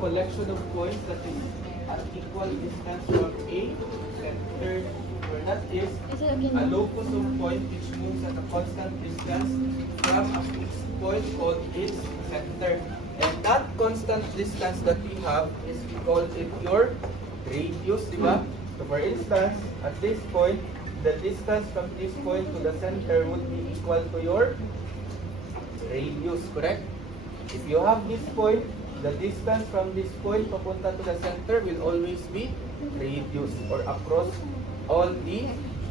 collection of points that is at equal distance from a center, or that is a locus of point which moves at a constant distance from a fixed point called its center. And that constant distance that we have is we call it your radius, di ba? So for instance, at this point, the distance from this point to the center would be equal to your radius, correct? If you have this point, the distance from this point papunta to the center will always be radius, or across all the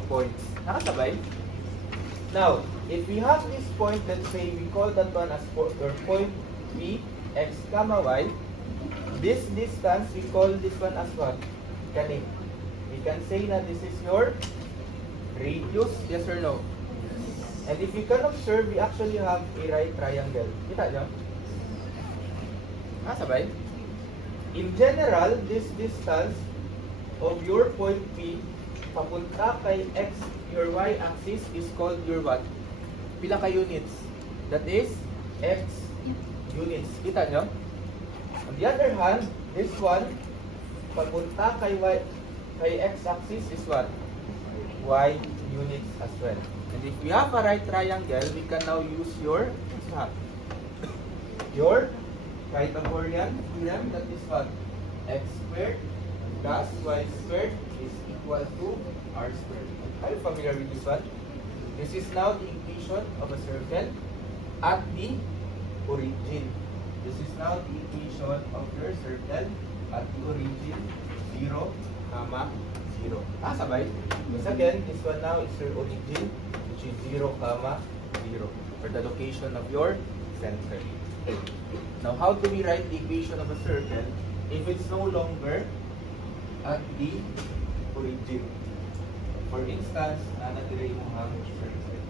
points. Nakasabay? Now, if we have this point, let's say we call that one as point P, x comma y. This distance, we call this one as what? Kani. We can say that this is your radius, yes or no? And if you can observe, we actually have a right triangle. Kita nyo? Sabay? In general, this distance of your point P papunta kay x, your y-axis, is called your what? Pila ka units? That is x units. Kita nyo? On the other hand, this one, papunta kay x-axis is what? Y units as well. And if we have a right triangle, we can now use your Pythagorean theorem, that is what? X squared plus y squared is equal to r squared. Are you familiar with this one? This is now the equation of a circle at the origin. This is now the equation of your circle at the origin, 0, 0. Sabay? Once again, this one now is your origin, which is 0, 0, for the location of your center. Now, how do we write the equation of a circle if it's no longer at the origin? For instance, nanatira mo ang circle.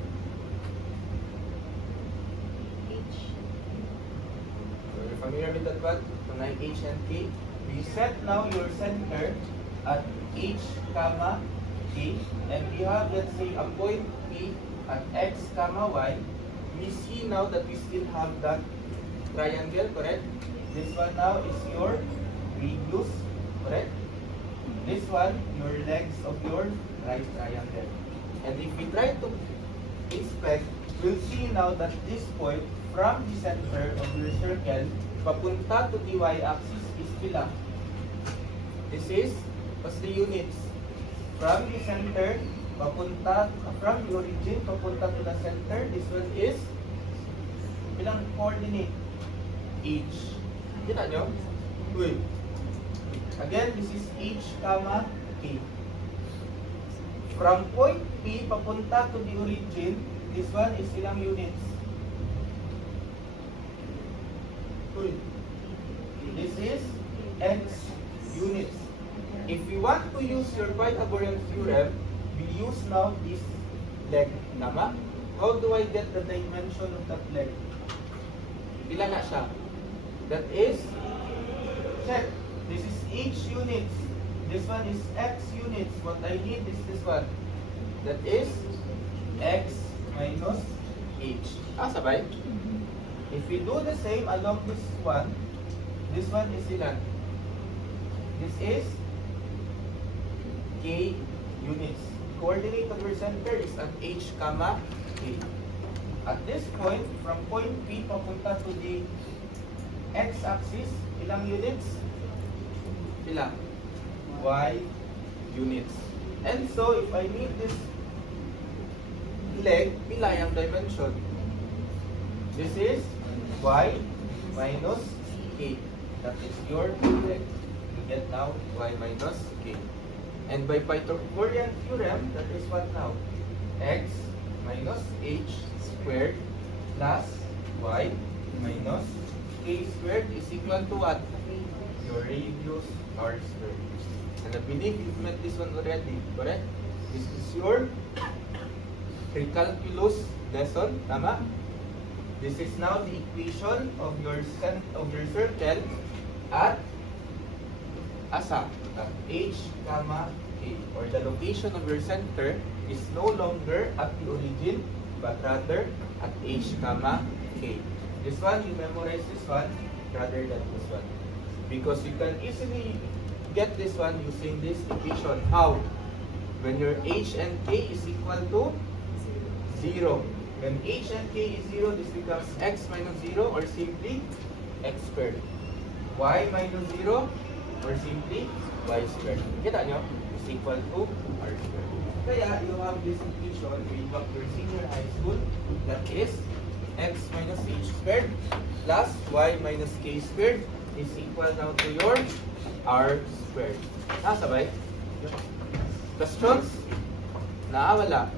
H. So, you're familiar with that one? So, like H and K. We set now your center at H, K, and we have, let's say, a point P at X, Y. We see now that we still have that triangle, correct? This one now is your radius, correct? This one, your legs of your right triangle. And if we try to inspect, we'll see now that this point from the center of your circle papunta to the y-axis is pila. This is, what's the units? From the center, papunta, from the origin, papunta to the center, this one is bilang coordinate? H. Kita nyo? Uy. Again, this is H, K. From point P, papunta to the origin, this one is ilang units? Uy. This is X units. If we want to use your Pythagorean theorem, we use now this leg. Tama? How do I get the dimension of that leg? Pila na siya? That is, check. This is H units. This one is X units. What I need is this one. That is X minus H. Sabay? If we do the same along this one is ilan? This is K units. Coordinate of your center is at H, K. At this point, from point P papunta to the x-axis, ilang units? Ilang? Y units. And so, if I need this leg, pila yung dimension? This is y minus k. That is your leg. You get now y minus k. And by Pythagorean theorem, that is what now? X minus h squared plus y minus k squared is equal to what? Your radius r squared. And I believe you've met this one already, correct? This is your recalculus lesson, tama? This is now the equation of your circle at asa? At h, k. Or the location of your center is no longer at the origin, but rather at h, k. This one, you memorize this one rather than this one. Because you can easily get this one using this equation. How? When your h and k is equal to 0. When h and k is 0, this becomes x minus 0 or simply x squared. Y minus 0 or simply y squared. Kita nyo? Is equal to r squared. Kaya you have this equation way back your senior high school, that is x minus h squared plus y minus k squared is equal now to your r squared. Nasabay? Questions? Naawala?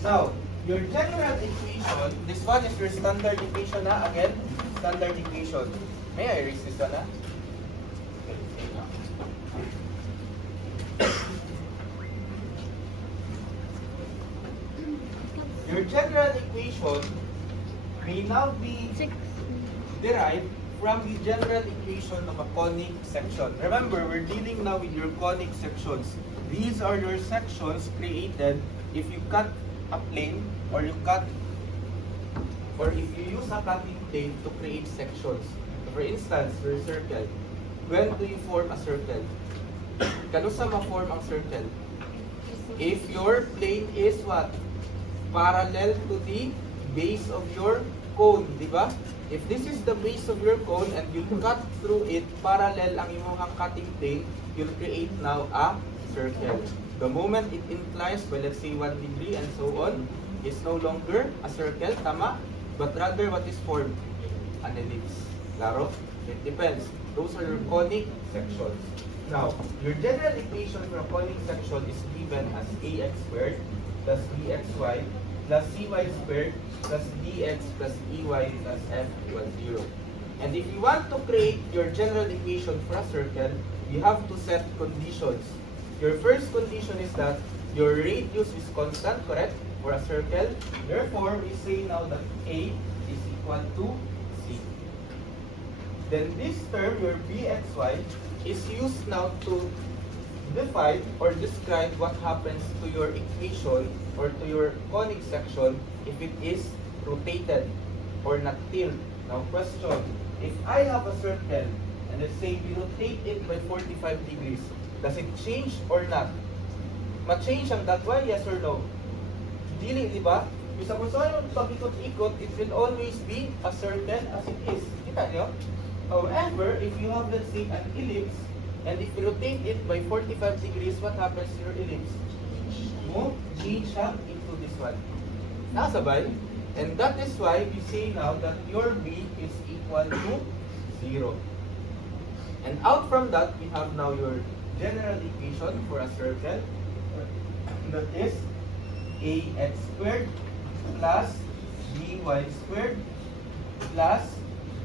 Now, your general equation, this one is your standard equation na. Again, standard equation. May I erase this one na? Your general equation may now be derived from the general equation of a conic section. Remember, we're dealing now with your conic sections. These are your sections created if you cut a plane or if you use a cutting plane to create sections. For instance, your circle. When do you form a circle? Kanusa ma-form ang circle? If your plane is what? Parallel to the base of your cone, di ba? If this is the base of your cone and you cut through it, parallel ang imong cutting plane, you'll create now a circle. The moment it inclines by let's say 1 degree and so on, is no longer a circle, tama? But rather what is formed? An ellipse. Claro? It depends. Those are your conic sections. Now, your general equation for a conic section is given as ax squared plus bxy plus cy squared plus dx plus ey plus f equals 0. And if you want to create your general equation for a circle, you have to set conditions. Your first condition is that your radius is constant, correct? For a circle. Therefore, we say now that A is equal to C. Then this term, your bxy, is used now to define or describe what happens to your equation or to your conic section if it is rotated or not tilt. Now question, if I have a circle and let's say we rotate it by 45 degrees, does it change or not? Ma-change ang that one, yes or no? Dili, di ba? Bisa kung saan yung pag-ikot-ikot, it will always be a circle as it is. Kita nyo? However, if you have, let's say, an ellipse, and if you rotate it by 45 degrees, what happens to your ellipse? Change siya into this one. Nakasabay? And that is why we say now that your B is equal to 0. And out from that, we have now your general equation for a circle. That is ax squared plus by squared plus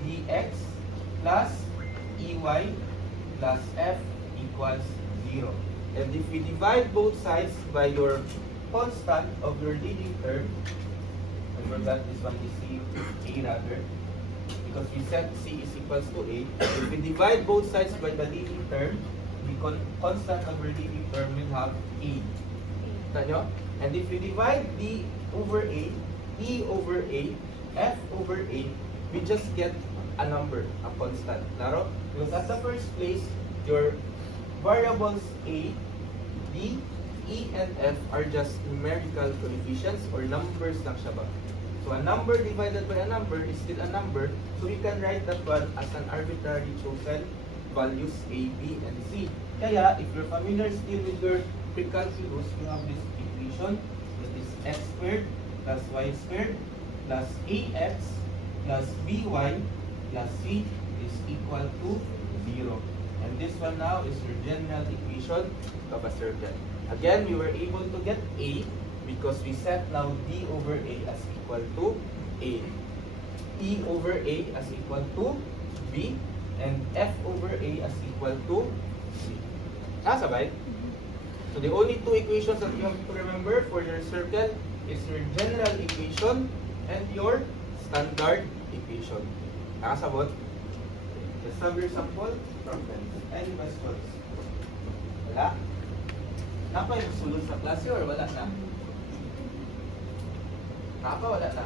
dx plus ey plus f equals 0. And if we divide both sides by your constant of your leading term, I forgot this one is a rather, because we set c is equals to a. If we divide both sides by the leading term, the constant of your leading term will have a. Nyo? And if we divide d over a, e over a, f over a, we just get a number, a constant. Claro? Because at the first place, your variables a, d, e, and f are just numerical coefficients or numbers lang siya ba? So a number divided by a number is still a number, so we can write that one as an arbitrary chosen values a, b, and c. Kaya, if you're familiar still with your pre-calculus, you have this equation that is x squared plus y squared plus ax plus by plus c is equal to 0. And this one now is your general equation of a circle. Again, we were able to get a because we set now d over a as equal to a, e over a as equal to b, and f over a as equal to c. Sabay? So the only two equations that you have to remember for your circle is your general equation and your standard equation. Nakasabot? Let's have your sample problem. Any questions? Wala? Napay sulod sa klase or wala na? Nakapawala na.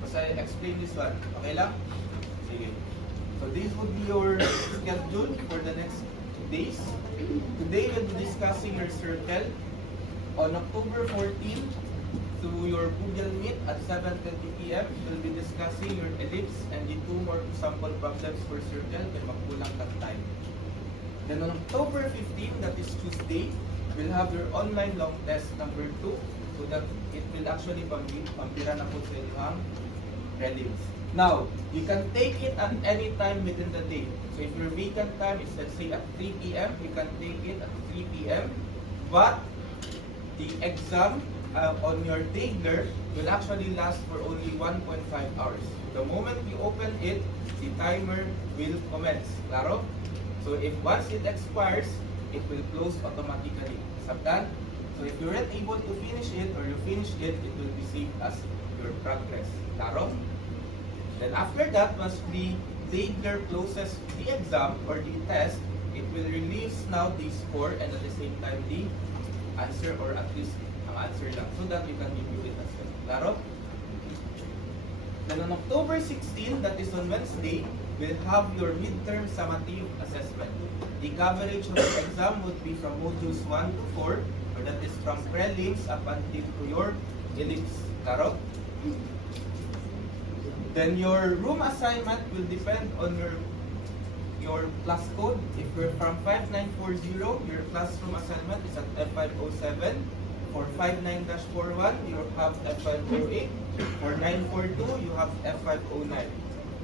Basta explain this one. Okay lang? Sige. So this would be your schedule for the next 2 days. Today we'll be discussing your circle. On October 14 to your Google Meet at 7:20 p.m. we'll be discussing your ellipse and the 2 more sample problems for circle kaya magkulang ng time. Then on October 15, that is Tuesday, we'll have your online long test number 2 so that it will actually pampira na po sa inyo ang prelims. Now, you can take it at any time within the day. So if your vacant time is, let's say, at 3 p.m., you can take it at 3 p.m. But the exam on your Dagler will actually last for only 1.5 hours. The moment you open it, the timer will commence. Claro? So if once it expires, it will close automatically. Sabtan? So if you weren't able to finish it or you finish it, it will be saved as your progress. Claro? Then after that, once the Dagler closes the exam or the test, it will release now the score and at the same time the answer or at least ang answer lang so that you can review it as well. Claro? Then on October 16, that is on Wednesday, we'll have your midterm summative assessment. The coverage of the exam would be from modules 1 to 4 or that is from prelims up until to your ellipse. Claro? Then your room assignment will depend on your class code. If you're from 5940, your classroom assignment is at F507. For 59-41, you have F508. For 942, you have F509.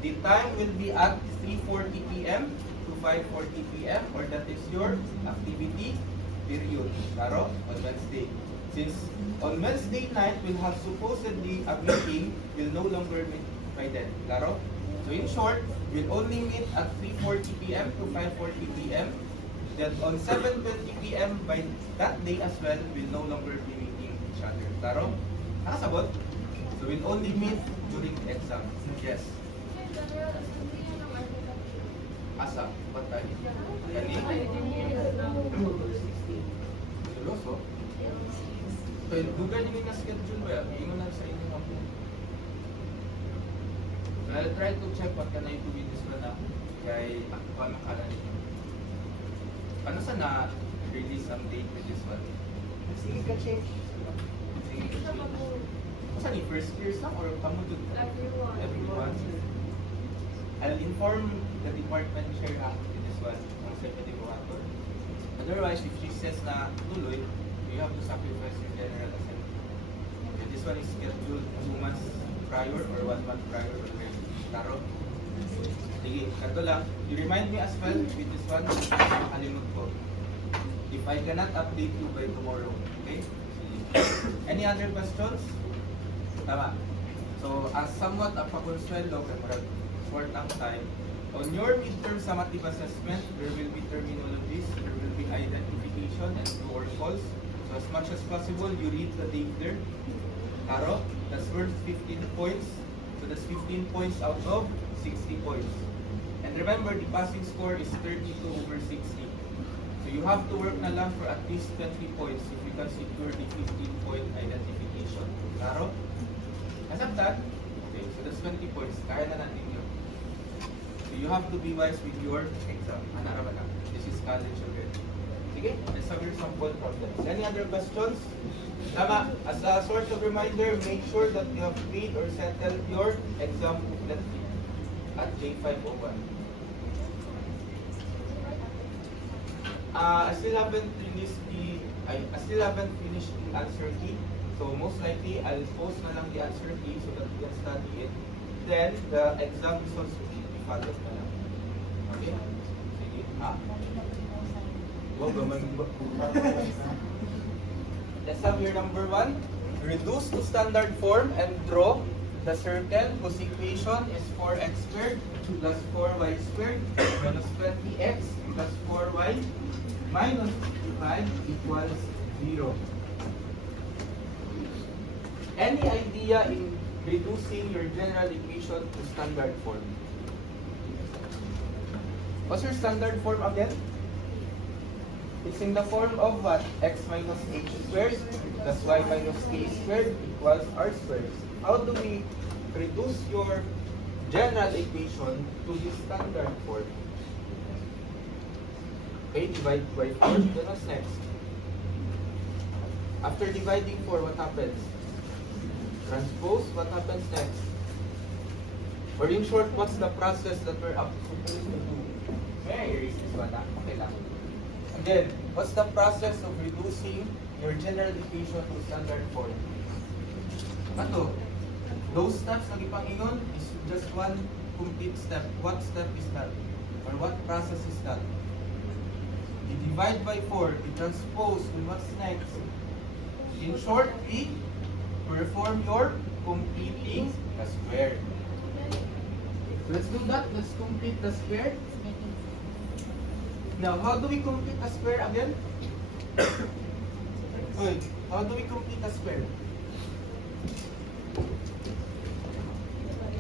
The time will be at 3:40 p.m. to 5:40 p.m. or that is your activity period. Claro? On Wednesday. Since on Wednesday night, we'll have supposedly a meeting, will no longer meet by then. Claro? So in short, we'll only meet at 3:40 p.m. to 5:40 p.m. Then on 7:20 p.m. by that day as well, we'll no longer be meeting each other. Claro? Nakasabot? So we'll only meet during the exam. Yes. Asa? What time? Kani? Seryoso? So, duga nyo nga schedule ba yan? Ingon na sa inyo ako. I'll try to check what can I do with this one na kay paano kala ninyo. Paano sa na-release ang date with this one? Sige ka check. Sige ka check. Saan yung first years lang or pamudod ka? Everyone. I'll inform the department chair with this one kung sa evaluator. Otherwise, if she says na tuloy, you have to sacrifice your general assembly. Okay, this one is scheduled 2 months prior or 1 month prior already. Taro? Sige, kato lang. You remind me as well with this one, makalimot ko. If I cannot update you by tomorrow, okay? Any other questions? Tama. So, as somewhat of a consuelo, short ang time, on your midterm summative assessment, there will be terminologies, there will be identification and true or false. So, as much as possible, you read the Dagler. Taro? That's worth 15 points. So that's 15 points out of 60 points. And remember, the passing score is 32/60. So you have to work na lang for at least 20 points if you can secure the 15-point identification. Claro? As of that, okay, so that's 20 points. Kaya na natin yun. So you have to be wise with your exam. Ano naman lang? This is college already. Sige, let's have your sample problems. Any other questions? Tama, as a sort of reminder, make sure that you have paid or settled your exam booklet fee at J501. I still haven't finished the answer key. So most likely, I'll post na lang the answer key so that you can study it. Then, the exam results will be followed na lang. Okay? Sige, ha? Let's have your number 1. Reduce to standard form and draw the circle whose equation is 4x squared plus 4y squared minus 20x plus 4y minus 55 equals 0. Any idea in reducing your general equation to standard form? What's your standard form again? It's in the form of what? X minus h squared plus y minus k squared equals r squared. how do we reduce your general equation to the standard form? Okay, divide by 4. Then what's next? After dividing 4, what happens? Transpose. What happens next? Or in short, what's the process that we're supposed to do? May I erase this one? Okay lang. Again, what's the process of reducing your general equation to standard form? Ano? Those steps na ipangingon is just one complete step. What step is that? Or what process is that? You divide by 4, you transpose, and what's next? In short, we perform your completing the square. Let's do that. Let's complete the square. Now, how do we complete a square again? Wait, how do we complete a square?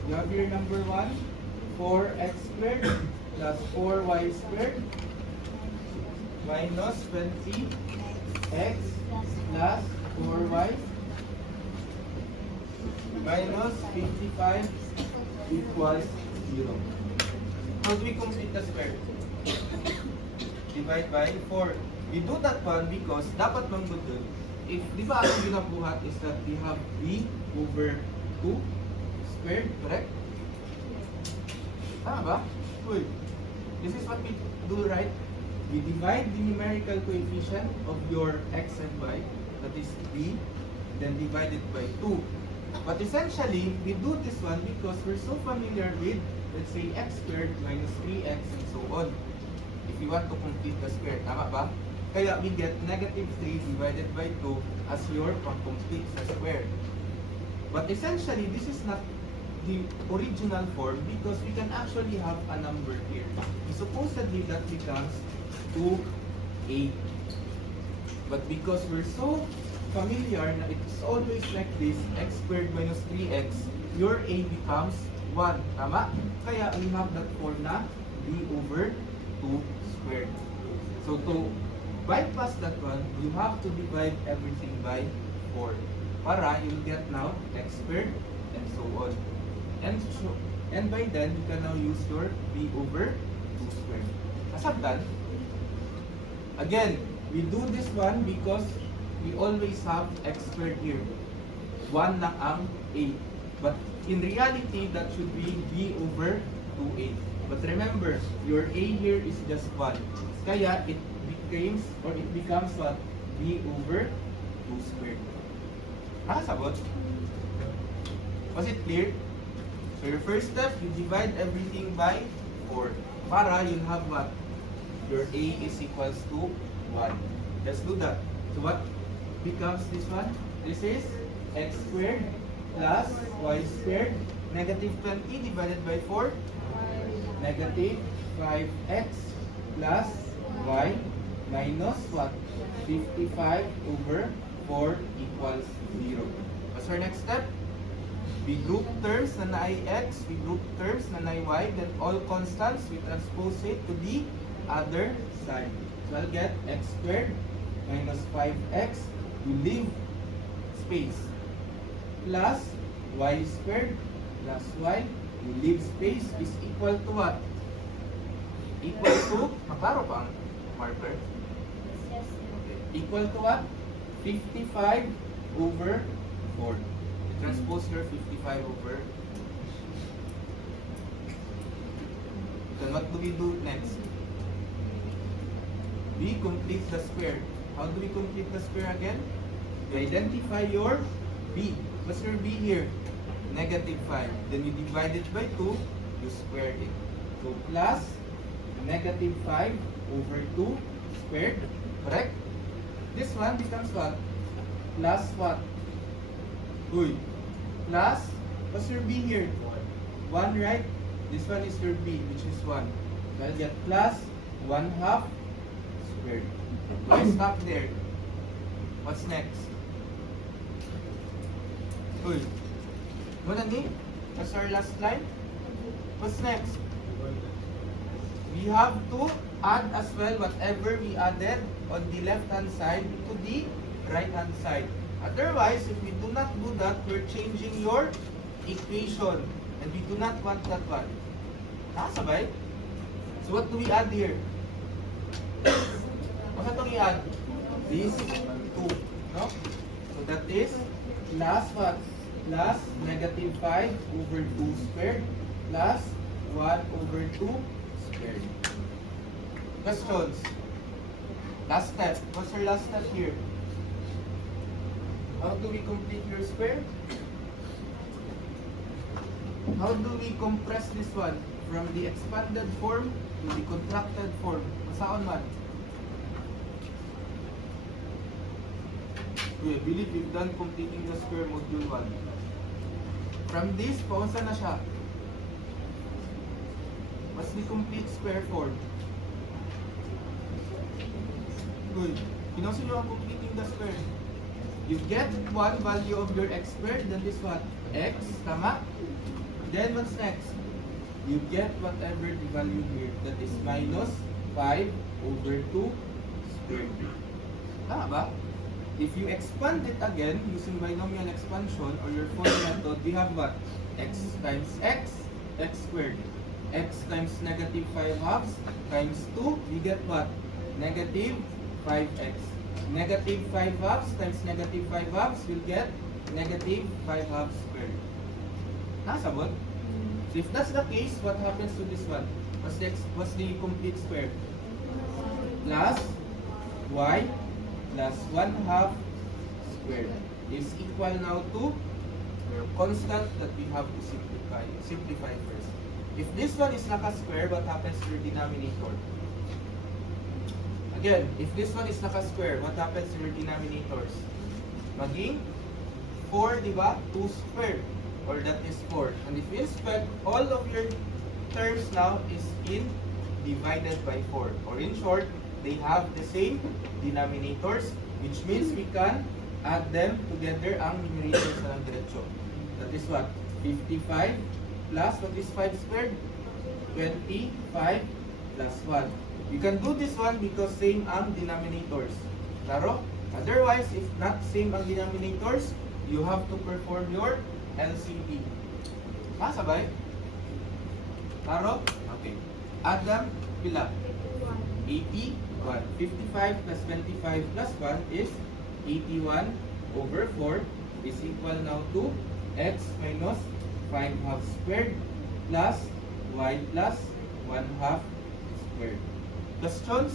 You have here number 1, 4x squared plus 4y squared minus 20x plus 4y minus 55 equals 0. How do we complete the square? Divide by 4. We do that one because dapat manggudod. If, di ba ang ginabuhat is that we have b over 2 squared, correct? Tama ba? Good. This is what we do, right? We divide the numerical coefficient of your x and y, that is b, then divide it by 2. But essentially, we do this one because we're so familiar with, let's say, x squared minus 3x and so on. If you want to complete the square, tama ba? Kaya we get negative 3 divided by 2 as your complete the square. But essentially, this is not the original form because we can actually have a number here. Supposedly, that becomes 2a. But because we're so familiar na it's always like this, x squared minus 3x, your a becomes 1. Tama? Kaya we have that form na b over 2 squared. So to bypass that one, you have to divide everything by 4. Para you'll get now x squared and so on. And by then, you can now use your b over 2 squared. Nasabtan? Again, we do this one because we always have x squared here. 1 lang ang a. But in reality, that should be b over 2a. But remember, your a here is just 1. Kaya it becomes what? b over 2 squared. Nakasabot? Was it clear? So your first step, you divide everything by 4. Para you'll have what? Your a is equals to 1. Let's do that. So what becomes this one? This is x squared plus y squared. Negative 20 divided by 4. Negative 5x plus y minus what? 55 over 4 equals 0. What's our next step? We group terms na na x, we group terms na na y, then all constants, we transpose it to the other side. So I'll get x squared minus 5x, we leave space, plus y squared plus y, we leave space, is equal to what? Equal to, maklaro pa ang marker? Okay. Equal to what? 55 over 4. Transpose your 55 over. Then what do we do next? We complete the square. How do we complete the square again? You identify your b. What's your b here? Negative 5. Then you divide it by 2, you square it. So plus negative 5 over 2 squared. Correct? This one becomes what? Plus what? Uy. Plus, what's your b here? 1, right? This one is your b, which is 1. So I'll get plus 1/2 squared. Why stop there? What's next? Uy. Muna ni? That's our last line. What's next? We have to add as well whatever we added on the left hand side to the right hand side. Otherwise, if we do not do that, we're changing your equation. And we do not want that one. Nakasabay? So what do we add here? What's itong i-add? This 2. No? So that is plus what? Plus negative 5 over 2 squared plus 1 over 2 squared. Questions? Last step. What's our last step here? How do we complete your square? How do we compress this one from the expanded form to the contracted form? Masaon man? I believe we've done completing the square module 1. From this, paunsa na siya? What's the complete square form? Good. Pinosin nyo ang completing the square. You get one value of your x squared, then this what? X, tama? Then what's next? You get whatever the value here, that is minus 5 over 2 squared. Tama ba? If you expand it again using binomial expansion or your full method, we have what? X times x, x squared. X times negative 5 halves times 2, we get what? Negative 5x. Negative 5 halves times negative 5 halves will get negative 5 halves squared. Nasabot? So if that's the case, what happens to this one? What's the complete square? Plus y plus 1 half squared is equal now to your constant that we have to simplify. Simplify first. If this one is naka-square, what happens to your denominator? Again, if this one is naka-square, what happens to your denominators? Maging 4, di ba? 2 squared. Or that is 4. And if you expect, all of your terms now is in divided by 4. Or in short, they have the same denominators, which means we can add them together ang numerators na lang diretso. That is what? 55 plus, what is 5 squared? 25 plus 1. You can do this one because same ang denominators. Klaro? Otherwise, if not same ang denominators, you have to perform your LCD. Masabay? Klaro? Okay. Add them, pila? 81. 55 plus 25 plus 1 is 81 over 4 is equal now to x minus 5 half squared plus y plus 1 half squared. Questions?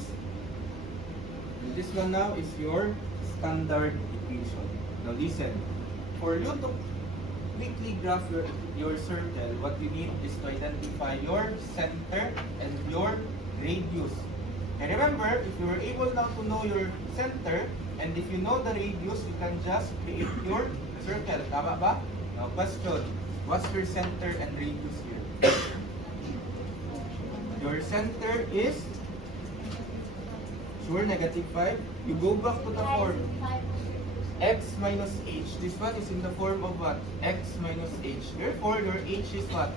This one now is your standard equation. Now listen, for you to quickly graph your circle, what you need is to identify your center and your radius. And remember, if you were able now to know your center, and if you know the radius, you can just create your circle. Tama ba? Now question, what's your center and radius here? Your center is, sure, negative 5. You go back to the form. X minus h. This one is in the form of what? X minus h. Therefore, your h is what?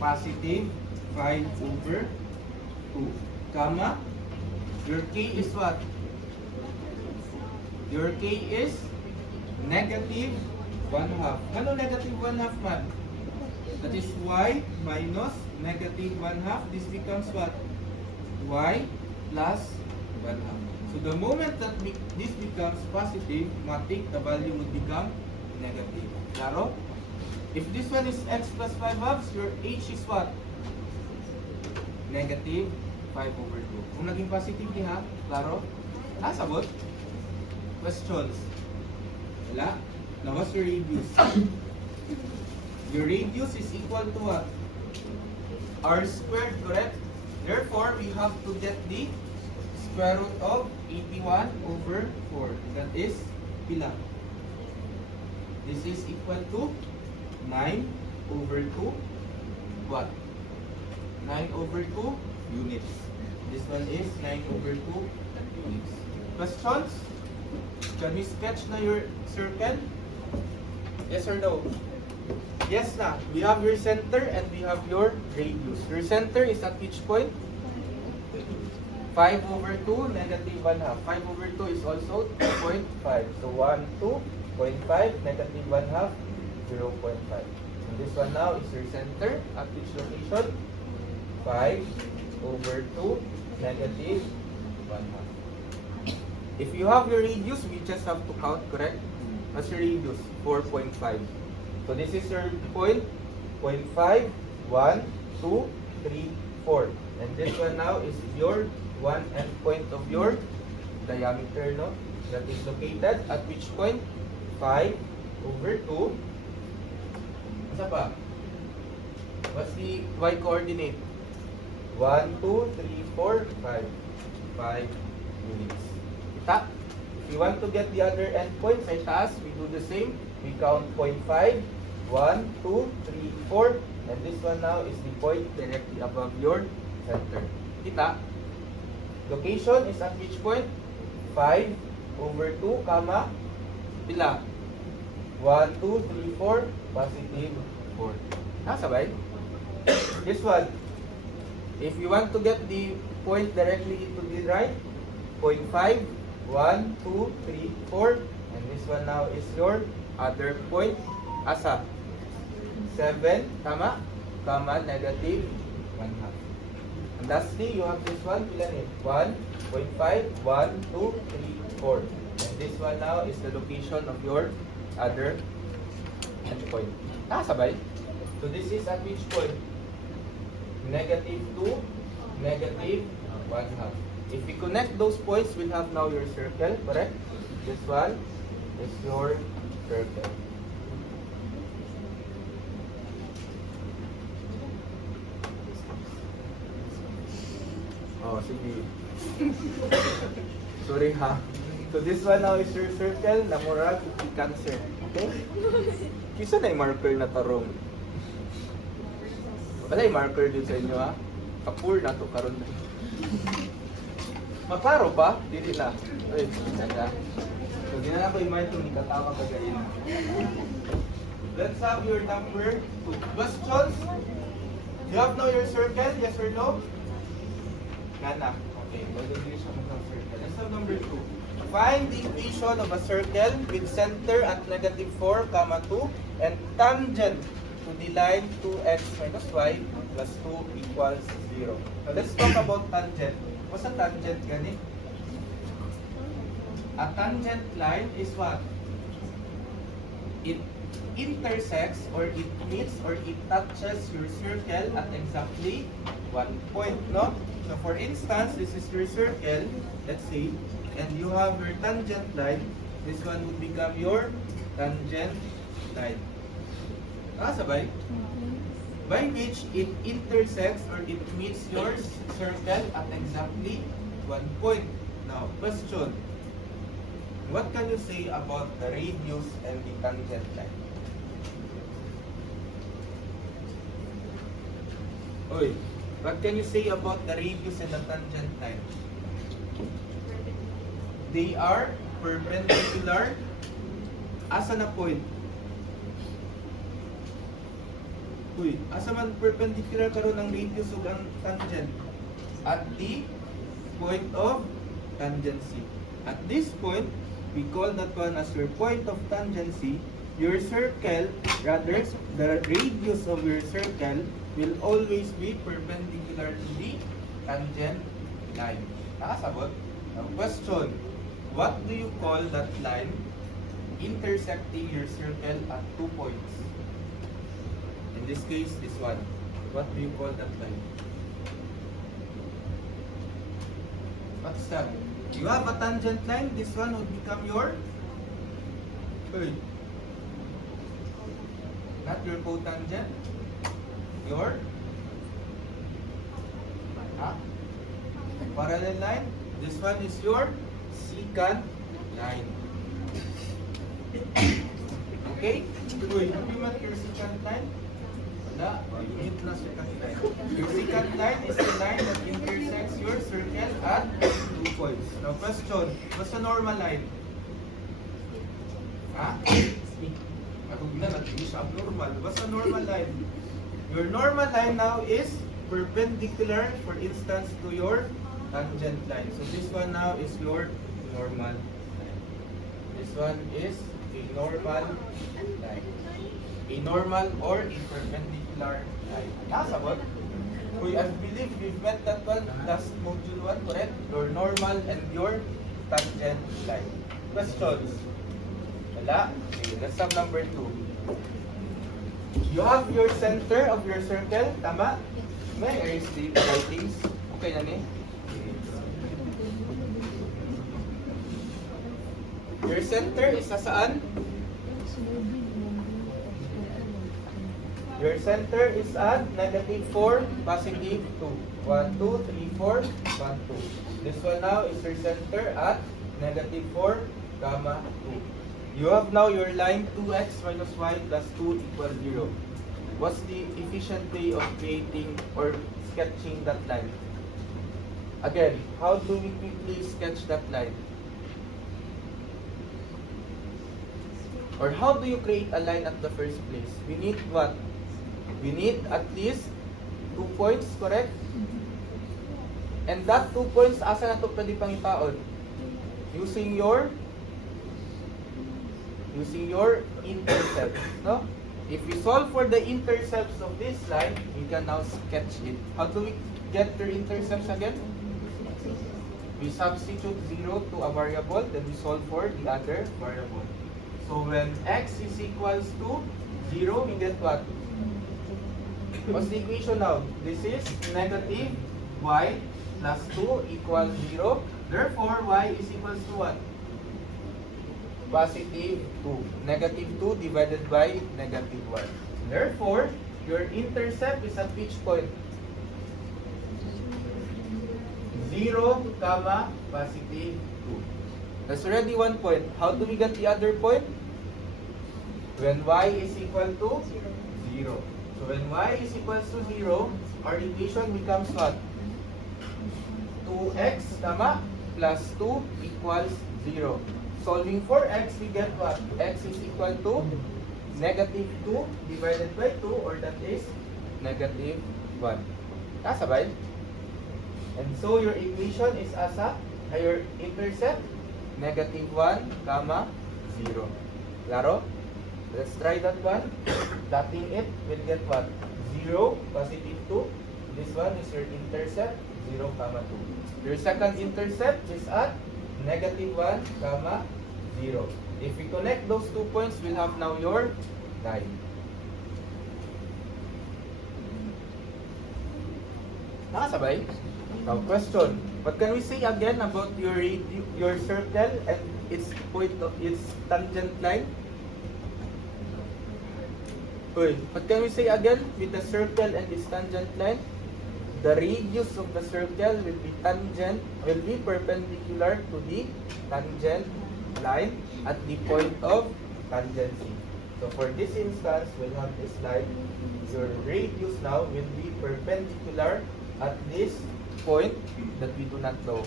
Positive 5 over 2. Comma, your k is what? Your k is negative 1 half. Ano negative 1 half man? That is y minus negative 1 half. This becomes what? Y plus 1 half. So the moment that this becomes positive, matik, the value would become negative. Klaro? If this one is x plus 5 halves, your h is what? Negative 5 over 2. Kung naging positive niya, klaro? Sabot? Questions? Wala? Now, what's your radius? Your radius is equal to what? R squared, correct? Therefore, we have to get the square root of 81 over 4. That is pila. This is equal to 9 over 2. What? 9 over 2 units. This one is 9 over 2 units. Questions? Can we sketch na your circle? Yes or no? Yes na. We have your center and we have your radius. Your center is at which point? 5 over 2, negative 1 half. 5 over 2 is also 2.5. So 1, 2.5, negative 1 half, 0.5. And this one now is your center at which location? 5 over 2, negative 1 half. If you have your radius, we just have to count, correct? What's your radius? 4.5. So this is your point, 0.5, 1, 2, 3, 4. And this one now is your one end point of your diameter, no? That is located at which point? 5 over 2. Isa pa? What's the y coordinate? 1, 2, 3, 4, 5. 5 units. Kita? If you want to get the other endpoint sa itaas, we do the same. We count 0.5, 1, 2, 3, 4. And this one now is the point directly above your center. Kita? Location is at which point? 5 over 2, comma, pila? 1, 2, 3, 4, positive 4. Sabay? This one, if you want to get the point directly into the right, 0.5, 1, 2, 3, 4. And this one now is your other point. Asa? 7, tama? Comma, negative 1 half. And lastly, you have this one, pila ni? 1.5, 1, 2, 3, 4. And this one now is the location of your other endpoint. Sabay? So this is at which point? Negative 2, negative 1 half. If we connect those points, we'll have now your circle, correct? This one is your circle. Oh, sige. Sorry ha. So this one now is your circle na murag cancer. Okay? Kisa na yung marker na tarong. Wala yung marker din sa inyo ha. Kapur na to karon. Maklaro pa? Dili na. Ay, naga. So ginala ko yung mind kung ikatawa kagayin. Let's have your number 2. Questions? You have now your circle? Yes or no? Gana. Okay, magagawin siya ng circle. Let's have number 2. Find the equation of a circle with center at negative 4, 2 and tangent to the line 2x minus y plus 2 equals 0. Now let's talk about tangent. What's a tangent, gani? A tangent line is what? It intersects or it meets or it touches your circle at exactly 1 point, no? So for instance, this is your circle, let's say, and you have your tangent line. This one would become your tangent line. Sabay? By which it intersects or it meets your circle at exactly 1 point. Now, question. What can you say about the radius and the tangent line? Oy, what can you say about the radius and the tangent line? They are perpendicular. Asa na point? Uy, asa man perpendicular karon ang radius ug ang tangent? At the point of tangency. At this point, we call that one as your point of tangency. Your circle, rather, the radius of your circle will always be perpendicular to the tangent line. Nakasabot? Now, question, what do you call that line intersecting your circle at 2 points? In this case, this one. What do you call that line? What's that? You have a tangent line, this one would become your not your cotangent, your parallel line. This one is your secant line. Okay? Uy, have you met your secant line? Wala. Unit na secant line. Your secant line is the line that intersects your circle at 2 points. Now question, what's a normal line? Matugna, nag-finish abnormal. What's a normal line? Your normal line now is perpendicular, for instance, to your tangent line. So this one now is your normal line. This one is a normal line. A normal or a perpendicular line. Nakasabot? I believe we've met that one last module 1, correct? Your normal and your tangent line. Questions? Wala? Okay, let's have number 2. You have your center of your circle, tama? May erase the writings. Okay na ni? Your center is saan? Your center is at negative 4, positive 2. 1, 2, 3, 4, 1, 2. This one now is your center at negative 4, comma 2. You have now your line 2x minus y plus 2 equals 0. What's the efficient way of creating or sketching that line? Again, how do we quickly sketch that line? Or how do you create a line at the first place? We need what? We need at least 2 points, correct? And that 2 points, asa na ito pwede pang itaon? Using your intercepts, no? If we solve for the intercepts of this line, we can now sketch it. How do we get your intercepts again? We substitute 0 to a variable, then we solve for the other variable. So when x is equals to 0, we get what? What's the equation now? This is negative y plus 2 equals 0. Therefore, y is equals to what? Positive 2. Negative 2 divided by negative 1. Therefore, your intercept is at which point? 0, comma, positive 2. That's already 1 point. How do we get the other point? When y is equal to 0. So when y is equal to 0, our equation becomes what? 2x, comma, plus 2 equals 0. Solving for x, we get what? X is equal to negative 2 divided by 2, or that is negative 1. Kasabay? And so your equation is asa? Your intercept? Negative 1, comma, 0. Klaro? Let's try that one. Plotting it, we'll get what? 0, positive 2. This one is your intercept, 0, comma 2. Your second intercept is at negative 1, comma 0. If we connect those 2 points, we'll have now your line. Nakasabay? Now question, what can we say again about your circle and its point of its tangent line? What can we say again with the circle and its tangent line? The radius of the circle will be perpendicular to the tangent line at the point of tangency. So for this instance, we'll have this line. Your radius now will be perpendicular at this point that we do not know.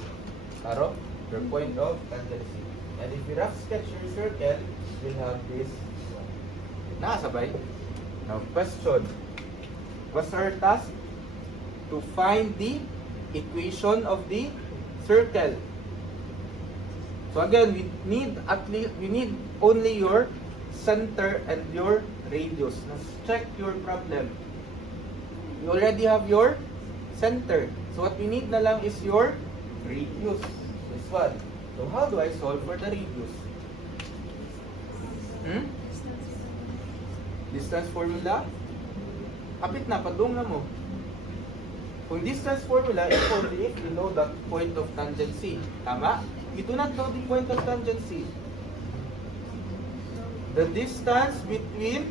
Claro? Your point of tangency. And if we rough sketch your circle, we'll have this one. Nakasabay? Now question. What's our task? To find the equation of the circle. So again, we need only your center and your radius. Let's check your problem. You already have your center. So what we need na lang is your radius. This one. So how do I solve for the radius? Distance formula? Kapit na, padung na mo. Kung distance formula is only if you know the point of tangency. Tama? We do not know the point of tangency. The distance between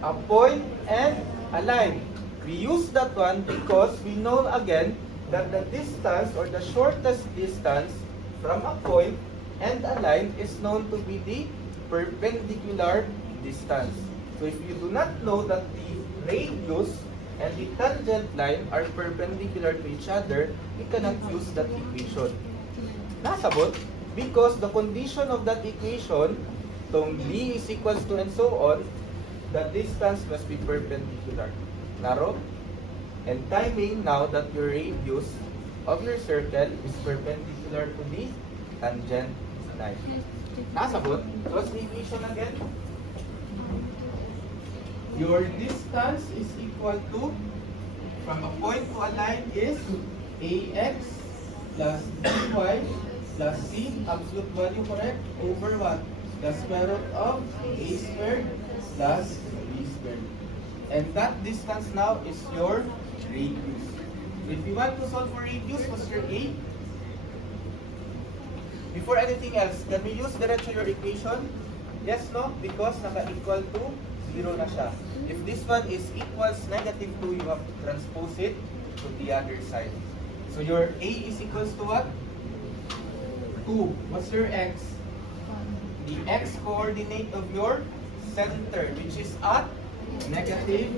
a point and a line. We use that one because we know again that the distance or the shortest distance from a point and a line is known to be the perpendicular distance. So if you do not know that the radius and the tangent line are perpendicular to each other, we cannot use that equation. Nasabot? Because the condition of that equation, tong d is equals to and so on, the distance must be perpendicular. Klaro? And timing now that your radius of your circle is perpendicular to the tangent line. Nakasabot? So what's the equation again? Your distance is equal to, from a point to a line is ax plus by plus c, absolute value, correct, over what? The square root of a squared plus b squared. And that distance now is your radius. If you want to solve for radius, what's your a? Before anything else, can we use diretso your equation? Yes, no? Because naka-equal to 0 na siya. If this one is equals negative 2, you have to transpose it to the other side. So your a is equals to what? 2. What's your x? The x coordinate of your center, which is at negative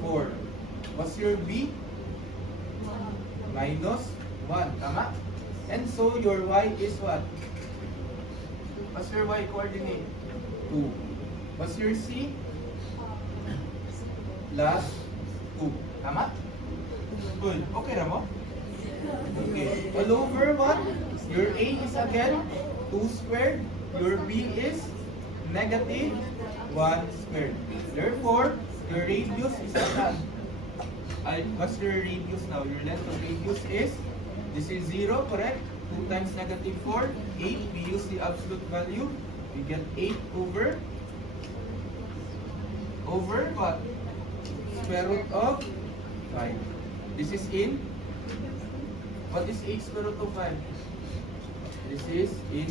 4. What's your b? Minus 1. Tama? And so your y is what? What's your y coordinate? 2. What's your c? Plus 2. Tama? Good. Okay na mo? Okay. All over what? Your a is again 2 squared. Your b is negative 1 squared. Therefore, your radius is again. What's your radius now? Your length of radius is, this is 0, correct? 2 times negative 4, 8. We use the absolute value. We get 8 over what? Square root of 5. This is in, what is 8 square root of 5? This is in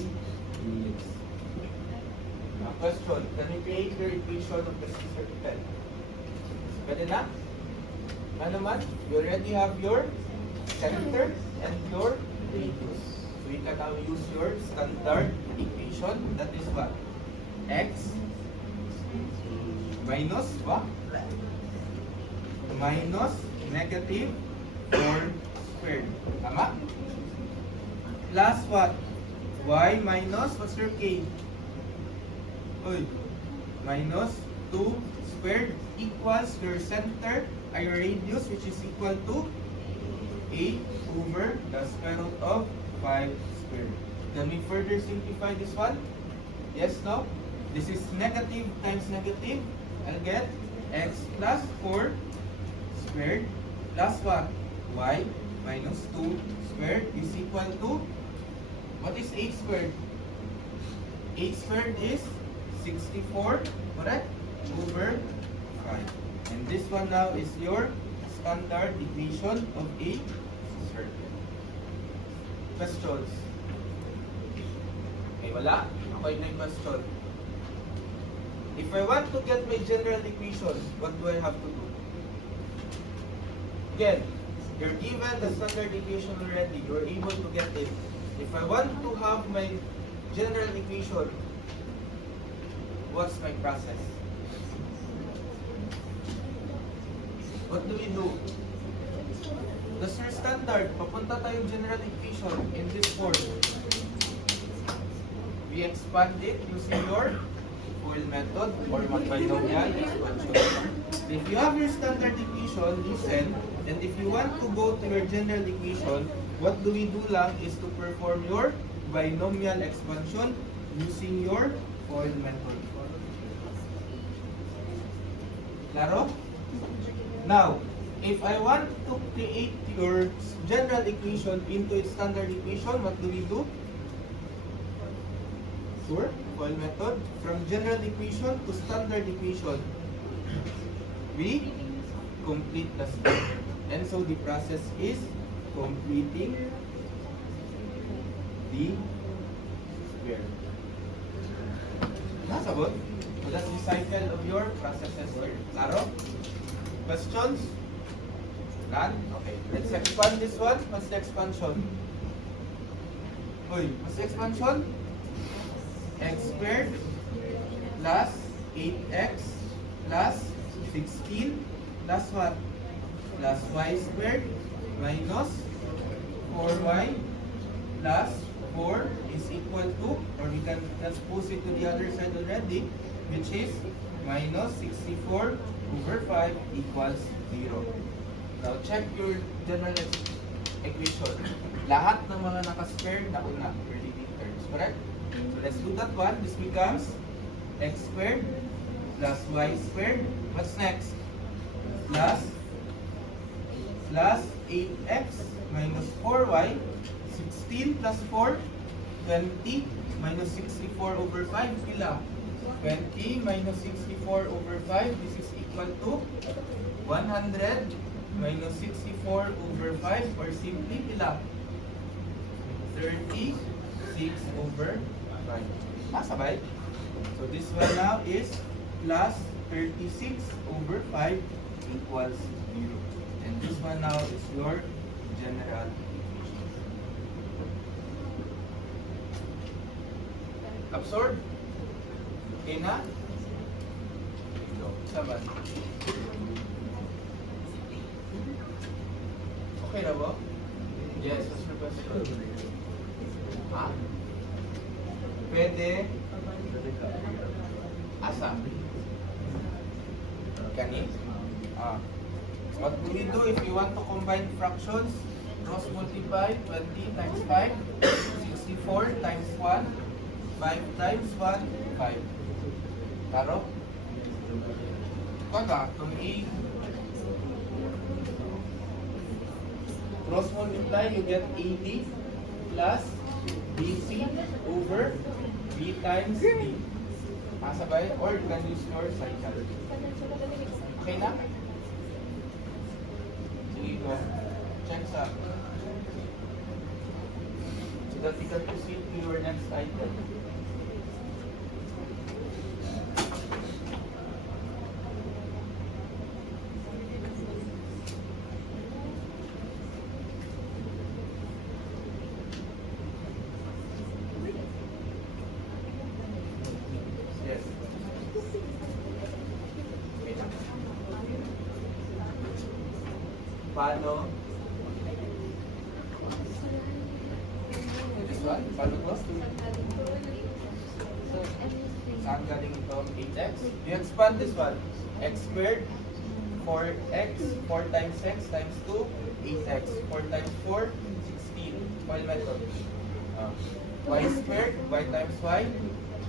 units. Now, question, can we create your equation of the circle? Pwede na? Ano man? You already have your center and your radius. So you can now use your standard equation. That is what? X minus what? Minus negative 4 squared. Tama? Plus what? Y minus, what's your k? Uy, minus 2 squared equals your center, your radius, which is equal to 8 over the square root of 5 squared. Can we further simplify this one? Yes, no? This is negative times negative. I'll get x plus 4 squared plus what? Y minus 2 squared is equal to, what is 8 squared? 8 squared is 64, correct? Over 5. And this one now is your standard equation of a circle. Questions? Okay, wala? Okay na yung question. If I want to get my general equation, what do I have to do? Again, you're given the standard equation already. You're able to get it. If I want to have my general equation, what's my process? What do we do? That's your standard. Papunta tayong general equation in this form. We expand it using your FOIL method or binomial expansion. If you have your standard equation, listen, and if you want to go to your general equation, what do we do lang is to perform your binomial expansion using your FOIL method. Klaro? Now, if I want to create your general equation into its standard equation, what do we do? Sure, FOIL method. From general equation to standard equation, we complete the step. And so the process is completing the square. Nasabot? So that's the cycle of your processes here. Klaro? Questions? None? Okay. Let's expand this one. What's the expansion? Uy, what's the expansion? X squared plus 8x plus 16 plus what? Plus y squared minus 4y plus 4 is equal to, or we can transpose it to the other side already, which is minus 64 over 5 equals 0. Now check your general equation. Lahat ng mga naka-square na una per leading terms, correct? So let's do that one. This becomes x squared plus y squared. What's next? Plus 8x minus 4y. 16 plus 4, 20 minus 64 over 5, pila? 20 minus 64 over 5, this is equal to 100 minus 64 over 5, or simply pila? 36 over 5. Masabay? So this one now is plus 36 over 5 equals 0. And this one now is your general equation. Absorb? Okay na? Ito. Saban? Okay na ba? Yes, what's your question? Ha? Pwede? Asa? Kani? What do we do if you want to combine fractions? Cross multiply 20 times 5, 64 times 1, 5 times 1, 5. Taro? Kaga, itong A. Cross multiply, you get AB plus BC over B times D. Masabay? Or you can use your cycle. Okay na? Sige ko. Check sa. So that you can proceed to your next item. Yes. Paano? This one? Paano ko? Saan galing ito? 8x? You expand this one. X squared, 4x, 4 times x times 2, 8x. 4 times 4, 16. File method. Y squared, y times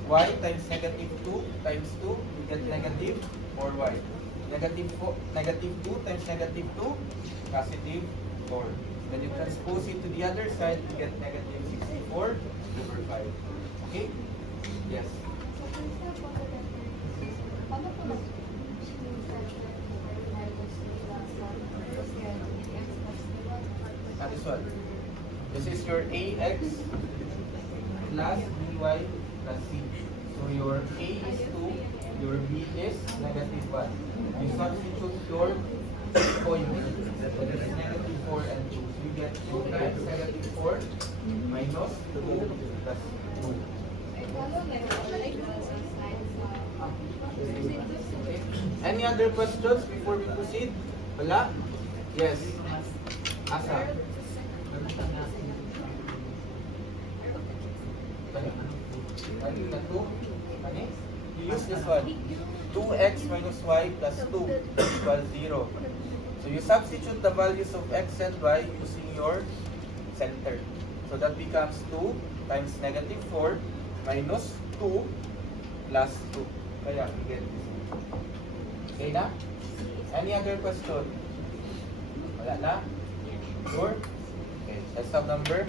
y times negative 2 times 2, you get negative 4y. Negative 2 times negative 2, positive 4. When you transpose it to the other side, you get negative 64 over 5. Okay? Yes. This one. This is your ax plus by plus c. So your a is 2, your b is negative 1. You substitute your points. So this is negative 4 and 2. So you get 2 times negative 4 minus 2 plus 2. Any other questions before we proceed? Wala? Yes. Asa? Ano na 2? You use this one. 2x minus y plus 2 equals 0. So you substitute the values of x and y using your center. So that becomes 2 times negative 4 minus 2 plus 2. Kaya, you get this. Okay na? Any other question? Wala na? Sure? Okay, let's have number.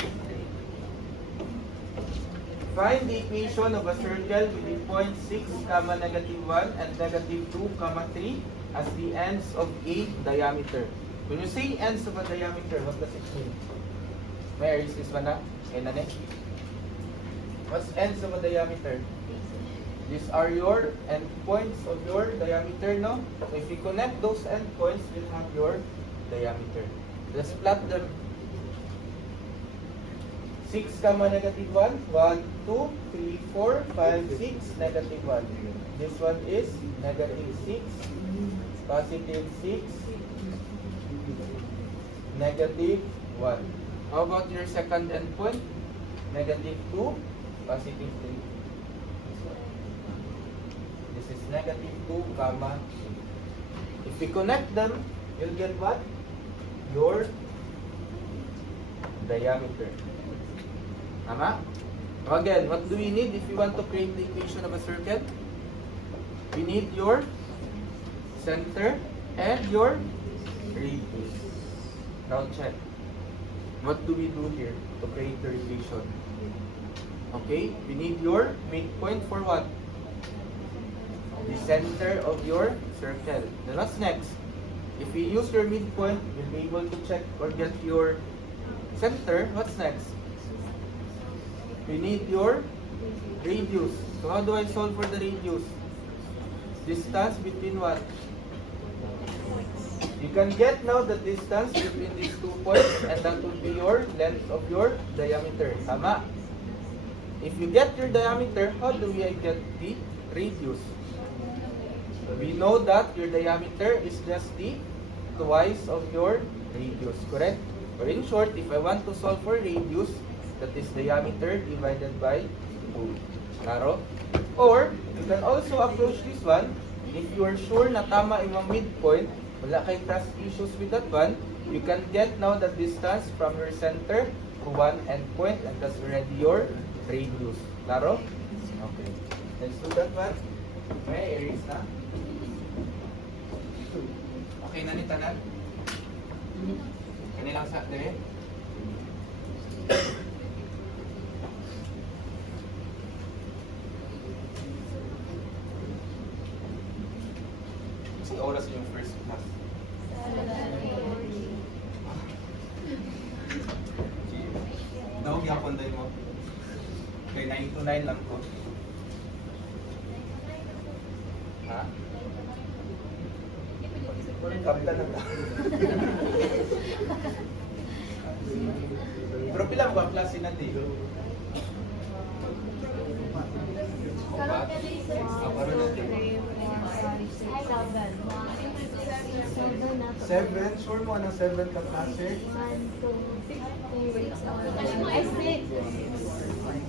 Find the equation of a circle with the point 6, negative 1 and negative 2, 3 as the ends of a diameter. When you say ends of a diameter, what does it mean? Where is this one na? What's ends of a diameter? These are your endpoints of your diameter, no? So if you connect those endpoints, you'll have your diameter. Let's plot them. 6, negative 1, 1, 2, 3, 4, 5, 6, negative 1. This one is negative 6, positive 6, negative 1. How about your second endpoint? Negative 2, positive 3. This is negative 2, 3. If we connect them, you'll get what? Your diameter. Tama? Again, what do we need if we want to create the equation of a circle? We need your center and your radius. Now check. What do we do here to create the equation? Okay, we need your midpoint for what? The center of your circle. Then what's next? If we use your midpoint, we'll be able to check or get your center. What's next? We need your radius. So how do I solve for the radius? Distance between what? You can get now the distance between these 2 points, and that will be your length of your diameter. Tama? If you get your diameter, how do we get the radius? We know that your diameter is just the twice of your radius, correct? Or in short, if I want to solve for radius, that is diameter divided by 2. Klaro? Or, you can also approach this one, if you are sure na tama yung midpoint, wala kay trust issues with that one, you can get now the distance from your center to one endpoint, and that's already your radius. Klaro? Okay. Let's do that one. May erase na. Okay na ni tanan? Kanilang sa dire? Kasi oras yung first class. Daw gyapon day mo. Kay 9 to 9 lang ko. Ha? Kapta na ba? Pero pila ba klase natin? Opat? Aparo natin. 7? Sure mo anong 7 ka klase? 1, 2,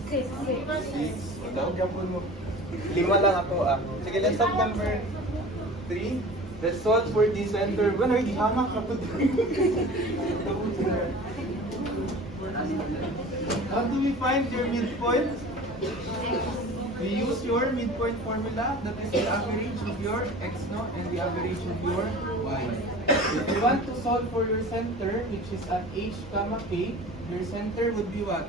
6. Daw gyapon mo. 5 lang ako ah. Sige, let's stop number 3. Let's solve for the center. Bueno, hindi hamak ka po. How do we find your midpoint? We use your midpoint formula. That is the average of your x, no, and the average of your y. If you want to solve for your center, which is at h comma k, your center would be what?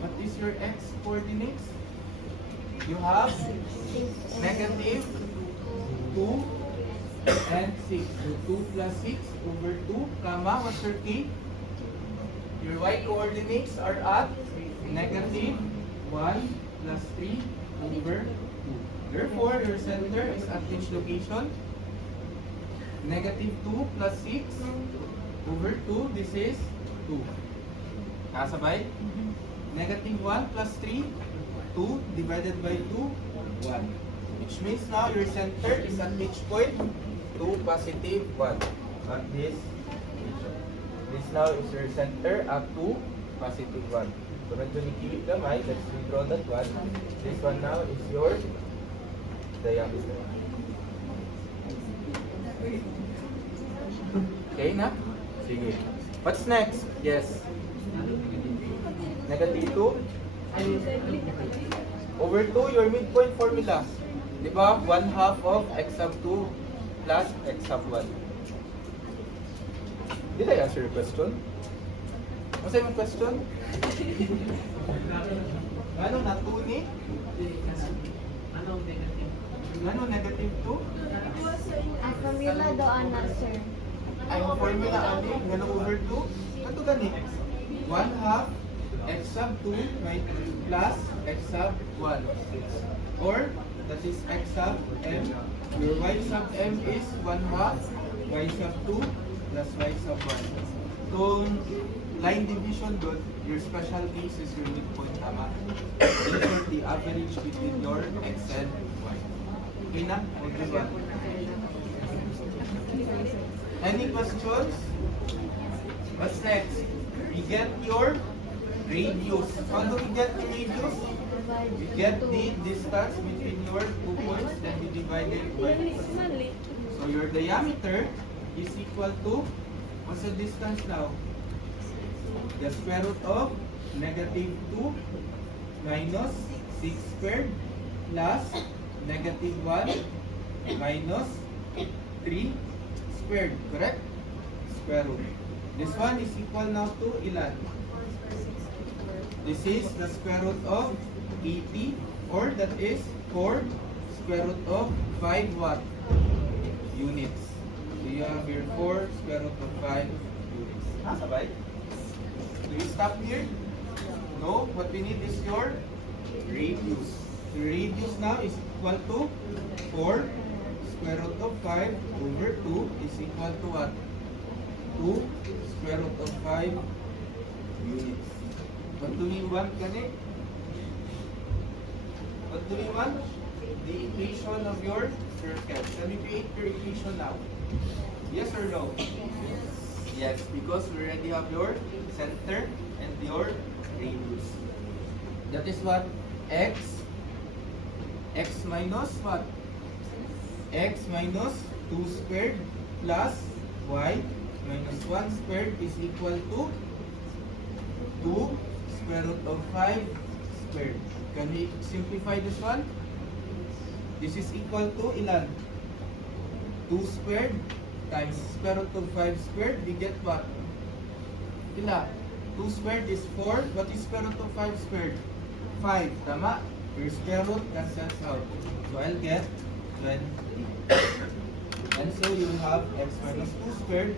What is your x coordinates? You have negative 2 and 6. So 2 plus 6 over 2, comma, what's your k? Your y coordinates are at negative 1 plus 3 over 2. Therefore, your center is at which location? Negative 2 plus 6 over 2, this is 2. Nakasabay? Negative 1 plus 3, 2 divided by 2, 1. Which means now your center is at which point? 2, positive 1. At this now is your center at 2, positive 1. So medyo nikiwit gamay, let's redraw that one. This one now is your diameter. Okay na? Sige. What's next? Yes. Negative 2 over 2, your midpoint formula. Diba? 1/2 of x sub 2 plus x sub 1. Did I answer your question? What's your question? Ano na 2 ni? Ano negative 2? Ang formula doon na, sir. Ay, ang formula ani, gano over 2? Ato gani? 1/2 x sub 2 right, plus x sub 1. Or, that is x sub m. Your y sub m is 1/2 y sub 2 plus y sub 1. So, line division doon, your special case is your midpoint, tama? Therefore, the average between your x and y. Okay na? Okay ba? Any questions? What's next? We get your radius. How do we get the radius? We get the distance between your 2 points, then we divide it by 2. So your diameter is equal to, what's the distance now? the square root of negative 2 minus 6 squared plus negative 1 minus 3 squared, correct? Square root. This one is equal now to ilan? This is the square root of 80, or that is 4 square root of 5 what? Units. So you have here 4 square root of 5 units. Sabay? Do you stop here? No. What we need is your radius. The radius now is equal to 4 square root of 5 over 2 is equal to what? 2 square root of 5 units. What do we want, Kane? What do we want? The equation of your circle. Can we create your equation now? Yes or no? Yes, because we already have your center and your radius. That is what? X minus what? X minus 2 squared plus y minus 1 squared is equal to 2 square root of 5 squared. Can we simplify this one? This is equal to ilan? 2 squared times square root of 5 squared, we get what? Ila? 2 squared is 4. What is square root of 5 squared? 5. Tama? Your square root cancels out. So I'll get 20. And so you have x minus 2 squared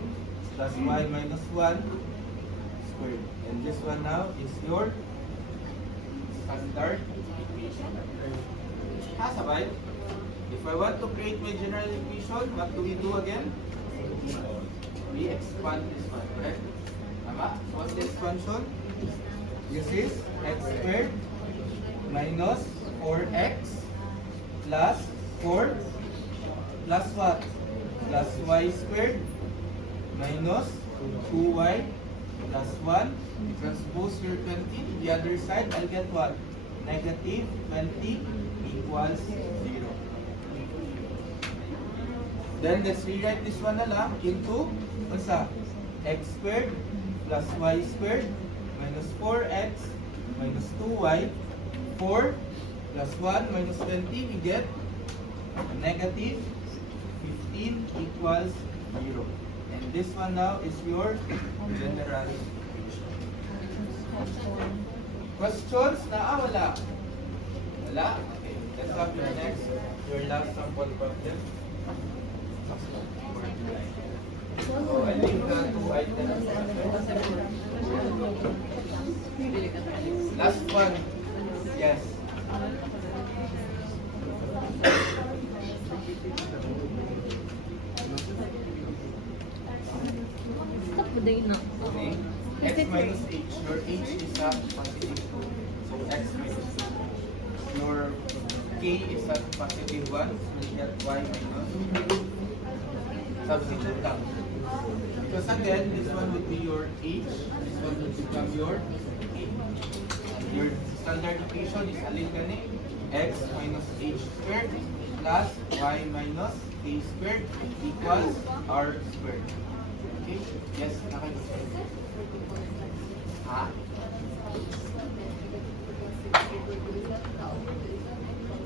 plus y minus 1 squared. And this one now is your standard equation. Sabay? If I want to create my general equation, what do we do again? We expand this one, correct? Tama? So what's the expansion? This is x squared minus 4x plus 4 plus what? Plus y squared minus 2y plus 1. Transpose your 20. The other side, I'll get what? Negative 20 equals 0. Then let's rewrite this one na lang into x squared plus y squared minus 4x minus 2y. 4 plus 1 minus 20, we get negative 15 equals 0. And this one now is your general equation. Questions na wala? Wala? Okay. Let's have your last sample problem. So I think the 2 items. Last one. Yes. Stop mo din na. Okay. X minus h. Your h is a positive 2. So x minus 2. Your k is a positive 1. So you get y minus 2. Substitute lang. Because again, this one would be your h. This one would become your k. Your standard equation is alin gani? X minus h squared plus y minus k squared equals r squared. Okay? Yes, nakikita. Ha?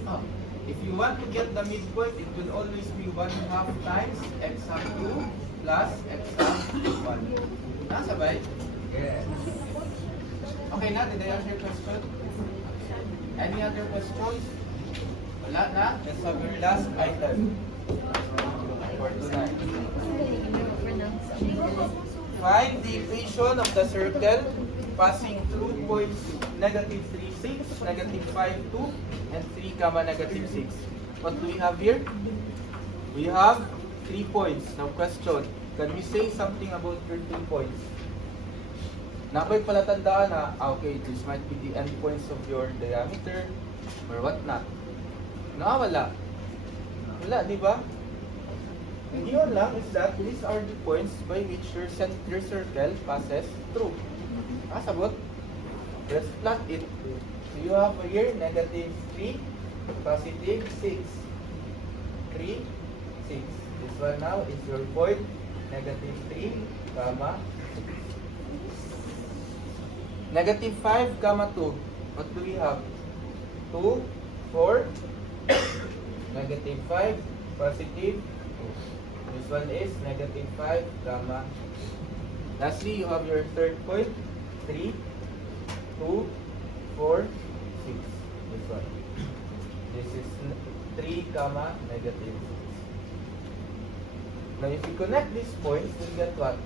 Oh. If you want to get the midpoint, it will always be 1/2 times x sub 2 plus x sub 1. Nasabay? Yes. Okay na? Did I answer your question? Any other questions? Wala na? Let's have your last item. For tonight. Find the equation of the circle passing through points negative 3, 6, negative 5, 2, and 3, comma, negative 6. What do we have here? We have 3 points. Now question, can we say something about your 3 points? Nakoy palatandaan na, okay, this might be the endpoints of your diameter or what not. Nakawala. Wala, di ba? And yun lang is that these are the points by which your circle passes through. Sabot? Let's plot it. So you have here negative 3, positive 6. 3, 6. This one now is your point, negative 3, comma 6. Negative 5, comma 2. What do we have? 2, 4, negative 5, positive 2. This one is negative 5, comma. Lastly, you have your third point. 3, 2, 4, 6. This one. This is 3, comma, negative 6. Now, if you connect these points, you get what?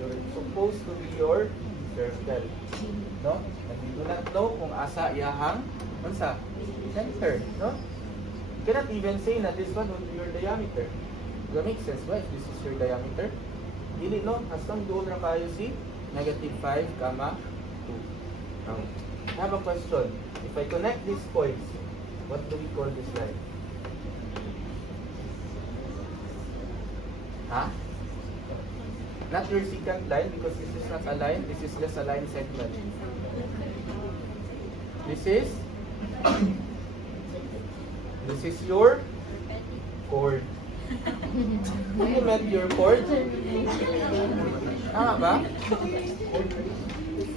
You're supposed to be your circle. No? And we do not know kung asa iyahang unsa center. No? You cannot even say na this one would be your diameter. Does that make sense? Why? If this is your diameter? Dili, no? Hastang doon na kayo si negative 5, comma 2. Now, I have a question. If I connect these points, what do we call this line? Huh? Not your secant line because this is not a line. This is just a line segment. This is your chord. You met your chord? Tama ba?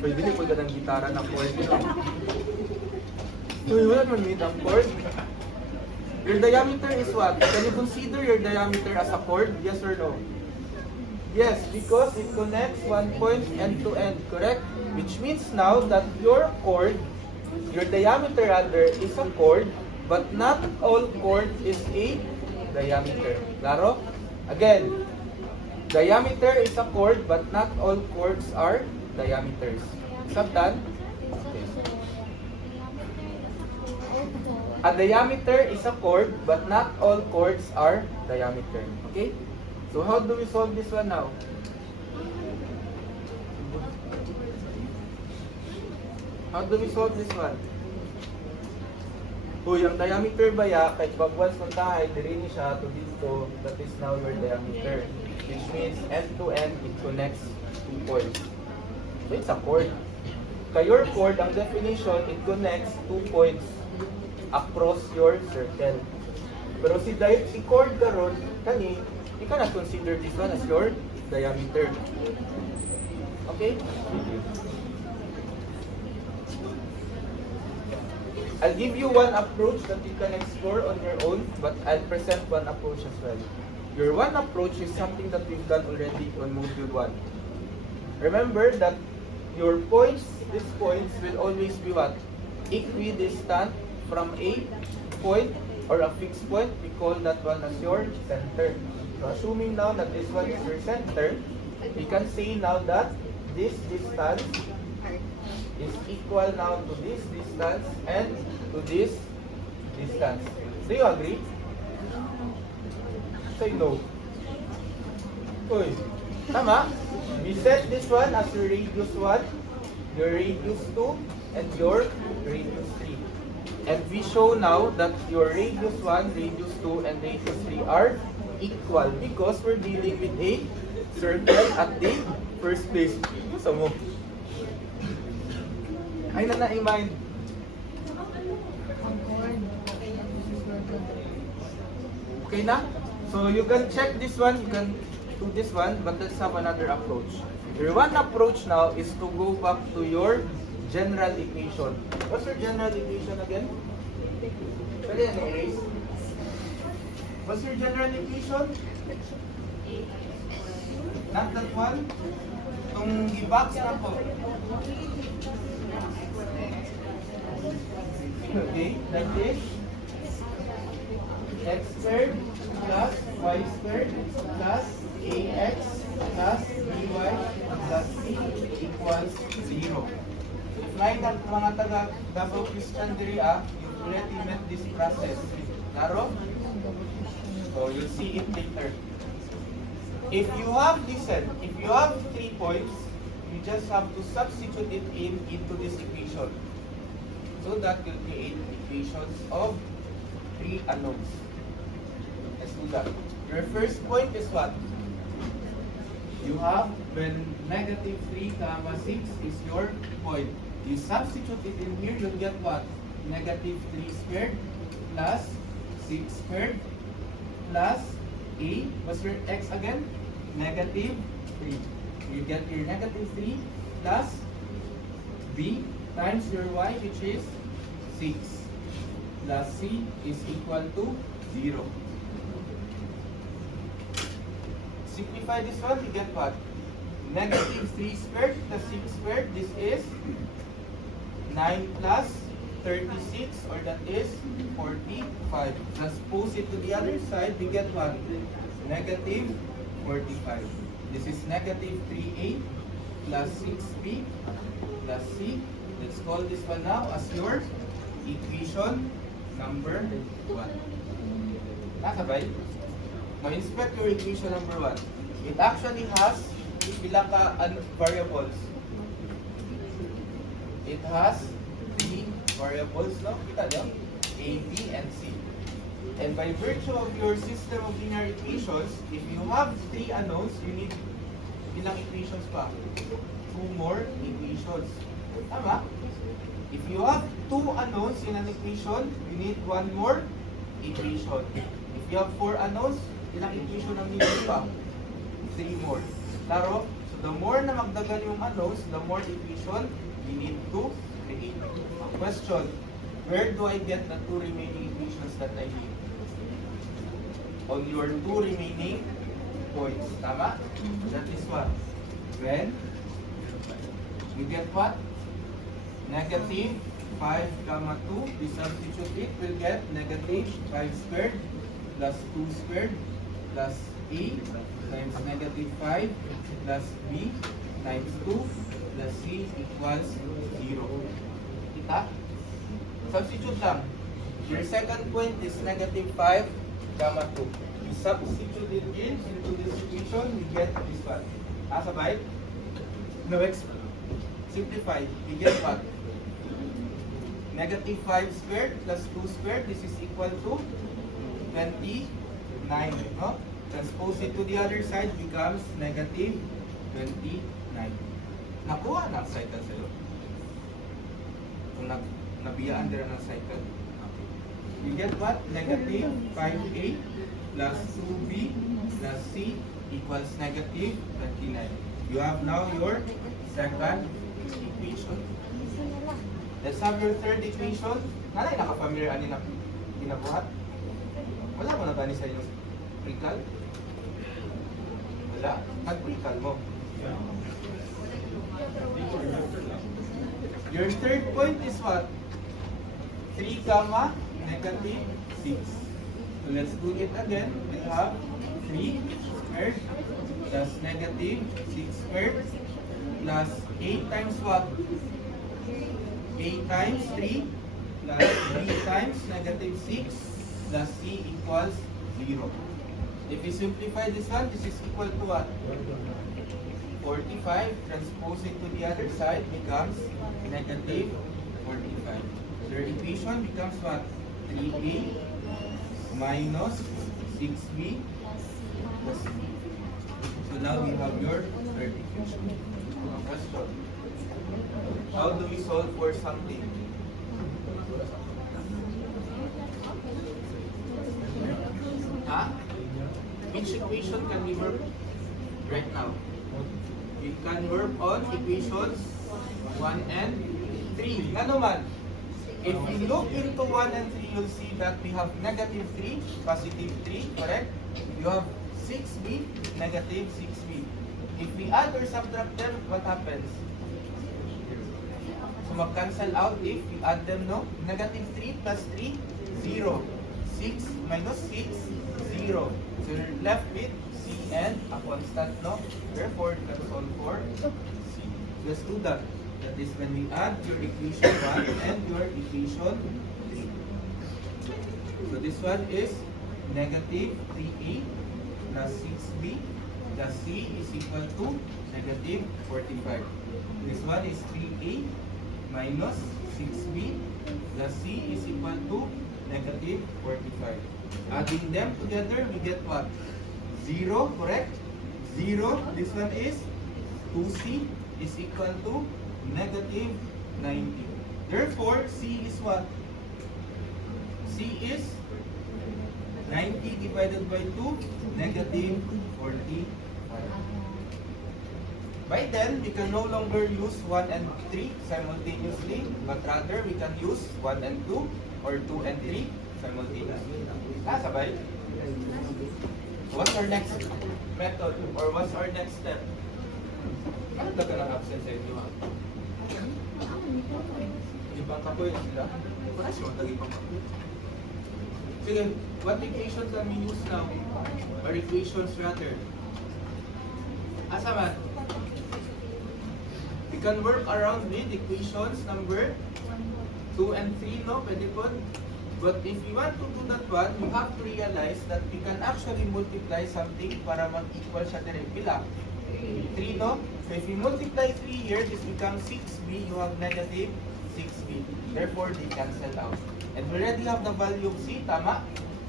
Pwede po ka ng gitara ng chord. Uy, wala naman meet ang chord. Your diameter is what? Can you consider your diameter as a chord? Yes or no? Yes, because it connects one point end to end, correct? Which means now that your chord, your diameter rather, is a chord, but not all chord is a diameter. Claro? Again, diameter is a chord, but not all chords are diameters. Sabtan? Okay. A diameter is a chord, but not all chords are diameter. Okay? So how do we solve this one now? How do we solve this one? Uy, ang diameter ba ya, kahit bagwas ng tahay, dirini siya to dito, that is now your diameter. Which means end to end, it connects 2 points. So it's a chord. Your chord, ang definition, it connects 2 points across your circle. Pero si chord karon kani, you cannot consider this one as your diameter. Okay? I'll give you one approach that you can explore on your own, but I'll present one approach as well. Your one approach is something that we've done already on module 1. Remember that your points, these points will always be what? Equidistant from a point or a fixed point. We call that one as your center. So assuming now that this one is your center, we can say now that this distance is equal now to this distance and to this distance. Do you agree? Say no. Uy, tama? We set this one as your radius 1, your radius 2, and your radius 3. And we show now that your radius 1, radius 2, and radius 3 are equal because we're dealing with a circle at the first place. Sa mo? Ay na na-mind. Okay na? So you can check this one, you can do this one, but let's have another approach. Your one approach now is to go back to your general equation. What's your general equation again? Pwede yan erase. What's your general equation? Not that one. Itong i-box na po. Okay, like this. X squared plus y squared plus ax plus by plus c equals 0. If like that mga taga double Christian diri you've already met this process. Klaro? So you'll see it later. If you have this set, if you have 3 points, you just have to substitute it into this equation. So that will create equations of 3 unknowns. Let's do that. Your first point is what? You have when negative 3 comma 6 is your point. You substitute it in here, you'll get what? Negative 3 squared plus 6 squared plus a. What's your x again? Negative 3. You get your negative 3 plus B times your Y, which is 6, plus C is equal to 0. Simplify this one, you get what? Negative 3 squared plus 6 squared, this is 9 plus 36, or that is 45. Transpose it to the other side, we get what? Negative 45. This is negative 3A plus 6B plus C. Let's call this one now as your equation number 1. Nakabay? Now inspect your equation number 1. It actually has pila ka variables. It has 3 variables, no? Kita nyo? A, B, and C. And by virtue of your system of linear equations, if you have 3 unknowns, you need ilang equations pa? 2 more equations. Tama? If you have 2 unknowns in an equation, you need 1 more equation. If you have 4 unknowns, ilang equation ang need pa? 3 more. Klaro? So the more na magdagan yung unknowns, the more equation we need to create. Question, where do I get the 2 remaining equations that I need? On your 2 remaining points. Tama? That is what? When you get what? Negative 5, 2. We substitute it, we'll get negative 5 squared plus 2 squared plus A times negative 5 plus B times 2 plus C equals 0. Kita? Substitute lang. Your second point is negative 5, 2. You substitute it in into this equation, we get this one. Sabay? No, simplify. We get what? Negative 5 squared plus 2 squared, this is equal to 29. No? Transpose it to the other side, becomes negative 29. Nakuha ng cycle sa'yo. Kung nabiyaan din ng cycle. You get what? Negative 5A plus 2B plus C equals negative 29. You have now your second equation. Let's have your third equation. Nanay, naka-familiar ani na ginabuhat? Wala mo na ba ni sa inyong pre-cal? Wala? Nag-pre-cal mo. Your third point is what? 3, negative 6. So let's do it again. We have 3 squared plus negative 6 squared plus 8 times what? 8 times 3 plus B times negative 6 plus C equals 0. If we simplify this one, this is equal to what? 45. Transpose it to the other side, becomes negative 45. Your equation becomes what? 3A minus 6B plus C. So now we have your third equation. Question. How do we solve for something? Huh? Which equation can we work right now? We can work on equations 1 and 3. Nga naman, if we look into 1 and 3, you'll see that we have negative 3, positive 3, correct? You have 6b, negative 6b. If we add or subtract them, what happens? So mag-cancel out if we add them, no? Negative 3 plus 3, 0. 6 minus 6, 0. So you're left with C and a constant, no? Therefore, you can solve for C. Let's do that. That is when we add your equation 1 and your equation 3. So this one is negative 3A plus 6B plus C is equal to negative 45. This one is 3A minus 6B plus C is equal to negative 45. Adding them together, we get what? 0, correct? 0, this one is 2C is equal to negative 90. Therefore, C is what? C is 90 divided by 2, negative 45. By then, we can no longer use 1 and 3 simultaneously, but rather we can use 1 and 2 or 2 and 3 simultaneously. Sabay? What's our next method or what's our next step? Ano talaga ng absent sa inyo? Ibang kapoy sila? Wala siya mag-ibang kapoy. Sige, what equations can we use now? Or equations rather? Asa man? We can work around with equations number 2 and 3, no? Pwede po. But if you want to do that one, you have to realize that we can actually multiply something para mag-equal siya dire. Pila? 3, no? So if you multiply 3 here, this becomes 6b. You have negative 6b. Therefore, they cancel out. And we already have the value of c, tama?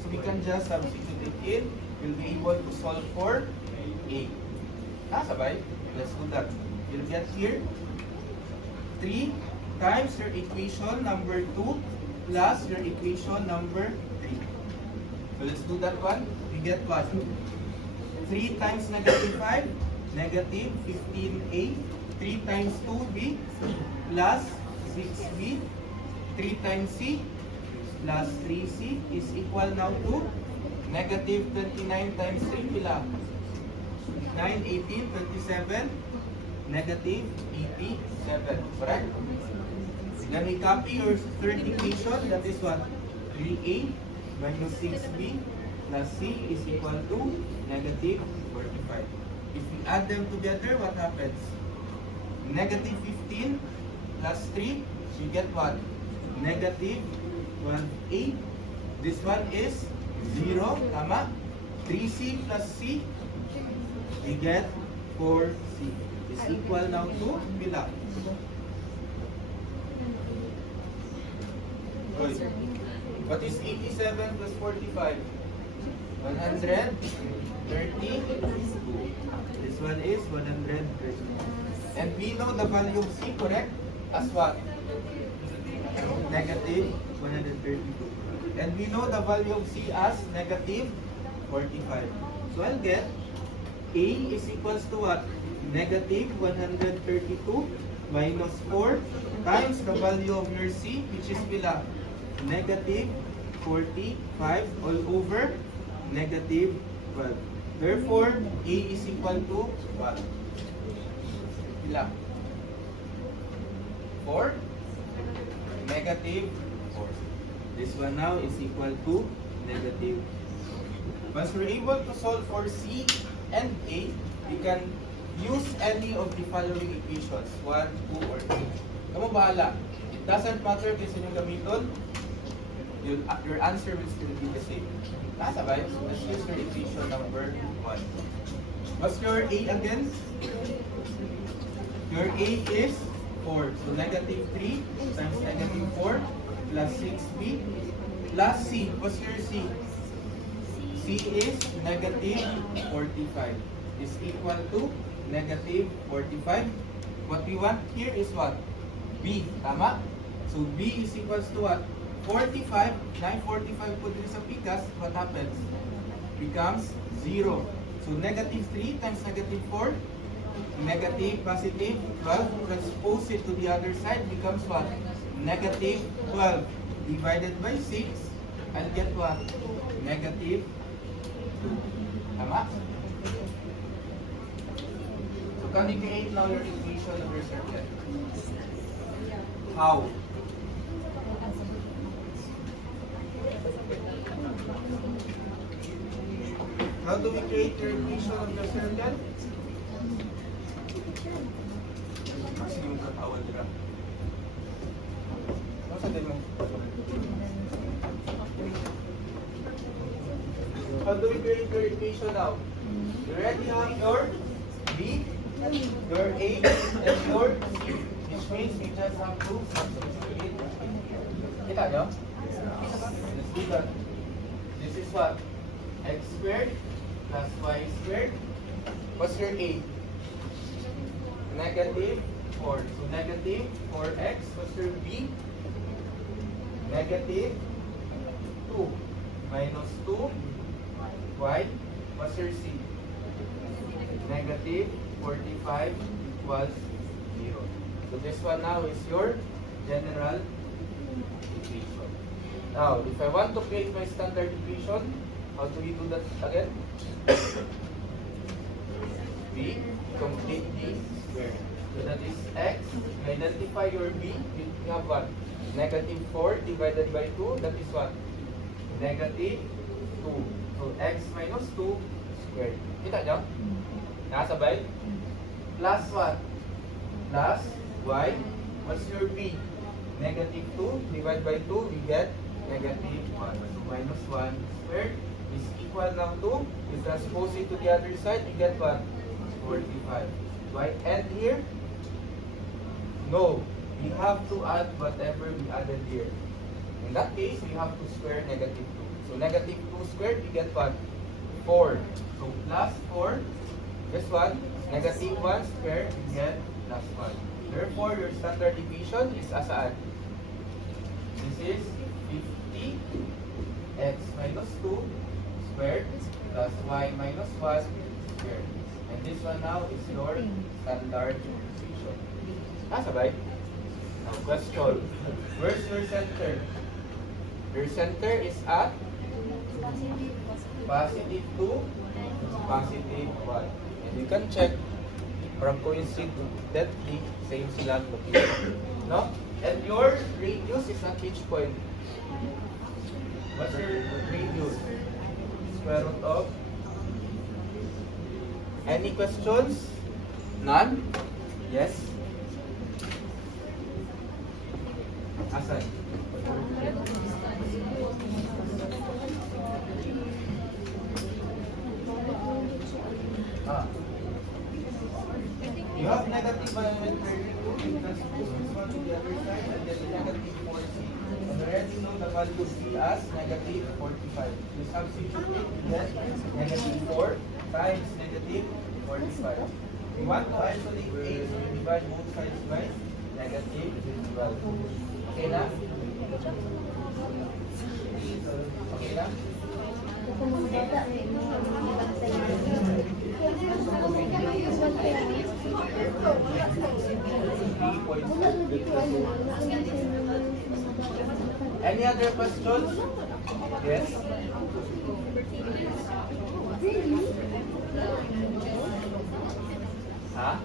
So we can just substitute it in. We'll be able to solve for a. Sabay? Let's do that. You'll get here 3 times your equation number 2 plus your equation number 3. So let's do that one. We get what? 3 times negative 5, negative 15a. 3 times 2b plus 6b. 3 times c plus 3c is equal now to negative 29 times 3 pila. 9, 18, 27, negative 87. Correct? Then we copy your third equation. That is what? 3a minus 6b plus c is equal to negative 45. If we add them together, what happens? Negative 15 plus 3, you get what? Negative 1a. This one is 0, tama? 3c plus c, we get 4c. Is equal now to pila. What is 87 plus 45? 132. This one is 132. And we know the value of c, correct? As what? Negative 132. And we know the value of c as negative 45. So I'll get a is equals to what? Negative 132 minus 4 times the value of your c, which is pila. Negative 45 all over negative 12. Therefore, a is equal to what? Pila? 4? Negative 4. This one now is equal to negative 4. Once we're able to solve for c and a, we can use any of the following equations. 1, 2, or 3. Kamu bahala. It doesn't matter kung sino gamiton. Your answer will still be the same. Sabay? Let's use your equation number 1. What's your a again? Your a is 4. So negative 3 times negative 4 plus 6b plus c. What's your c? C is negative 45. Is equal to negative 45. What we want here is what? B. Tama? So B is equals to what? 45. 945 put in sa pikas. What happens? Becomes 0. So negative 3 times negative 4. Negative, positive 12. Transpose it to the other side. Becomes what? Negative 12. Divided by 6. I'll get what? Negative 2. Tama? So can you create now your equation of your circle? How? How do we create your equation of your circle? Sige mo katawal nila. Masa din mo? How do we create your equation now? You already have your B, your A, and your C. Which means we just have to substitute it. Kita nyo? Let's do that. This is what? X squared plus y squared. What's your A? Negative 4. So negative 4x. What's your B? Negative 2 minus 2y. What's your C? negative 45 equals 0. So this one now is your general equation. Now, if I want to create my standard equation, how do we do that again? B, complete the square. So that is x. Identify your b. You have what? Negative 4 divided by 2. That is what? Negative 2. So x minus 2 squared. Kita nyo? Nakasabay? Plus what? Plus y. What's your b? Negative 2 divided by 2. We get negative 1. So minus 1 squared is equal now to, you transpose it to the other side, you get what? 45. Do I end here? No. We have to add whatever we added here. In that case, we have to square negative 2. So negative 2 squared, we get what? 4. So plus 4. Guess what? Negative 1 squared, we get plus 1. Therefore, your standard equation is asaan? This is 50 x minus 2 squared plus y minus 1 squared. And this one now is your standard equation. Nakasabay? Now, question. Where's your center? Your center is at positive 2, positive 1. And you can check from coincidentally, same sila location. No? And your radius is at which point? What's your radius? Square root of? Any questions? None? Yes? Asan? You have negative 1 and 32, you transpose this one to the other side, and then the negative 40. And already know the value of b as negative 45. You substitute it, you get negative 4 times negative 45. We want to isolate a, so we divide both sides by negative 12. Okay na? Okay na? Any other questions? Yes? Huh?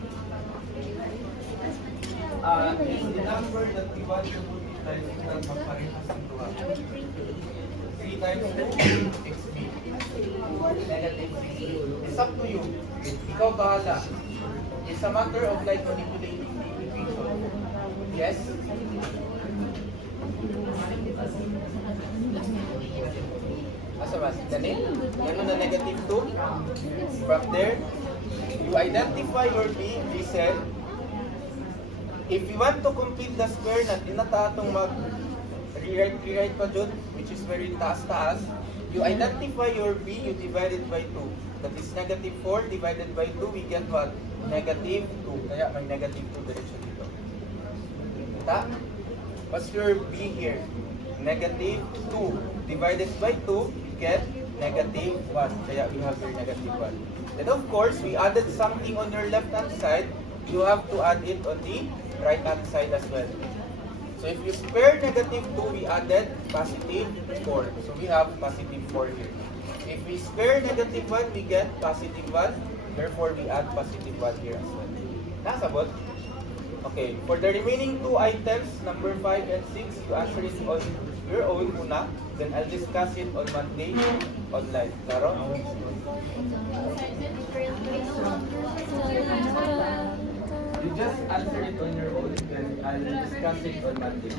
Is the number that we want to multiply with magparehas ito 3 times 2 xb negative 6. It's up to you. Ikaw bahala. It's a matter of like manipulating the equation. Yes? Asa mas? Ganit? Ganun na negative 2. From there, you identify your b. We said, if you want to complete the square na dinataatong rewrite pa dyan, which is very taas-taas, you identify your b, you divide it by 2. That is negative 4 divided by 2, we get what? Negative 2. Kaya may negative 2 diretso dito. Kita? What's your b here? Negative 2 divided by 2, you get negative 1. Kaya we have your negative 1. And of course, we added something on your left-hand side, you have to add it on the right-hand side as well. So if you square negative 2, we added positive 4. So we have positive 4 here. If we square negative 1, we get positive 1. Therefore, we add positive 1 here as well. Nakasabot? Okay, for the remaining 2 items, number 5 and 6, you answer it on your own muna. Then I'll discuss it on Monday online. Klaro? You just answer it on your own, then I'll discuss it on Monday.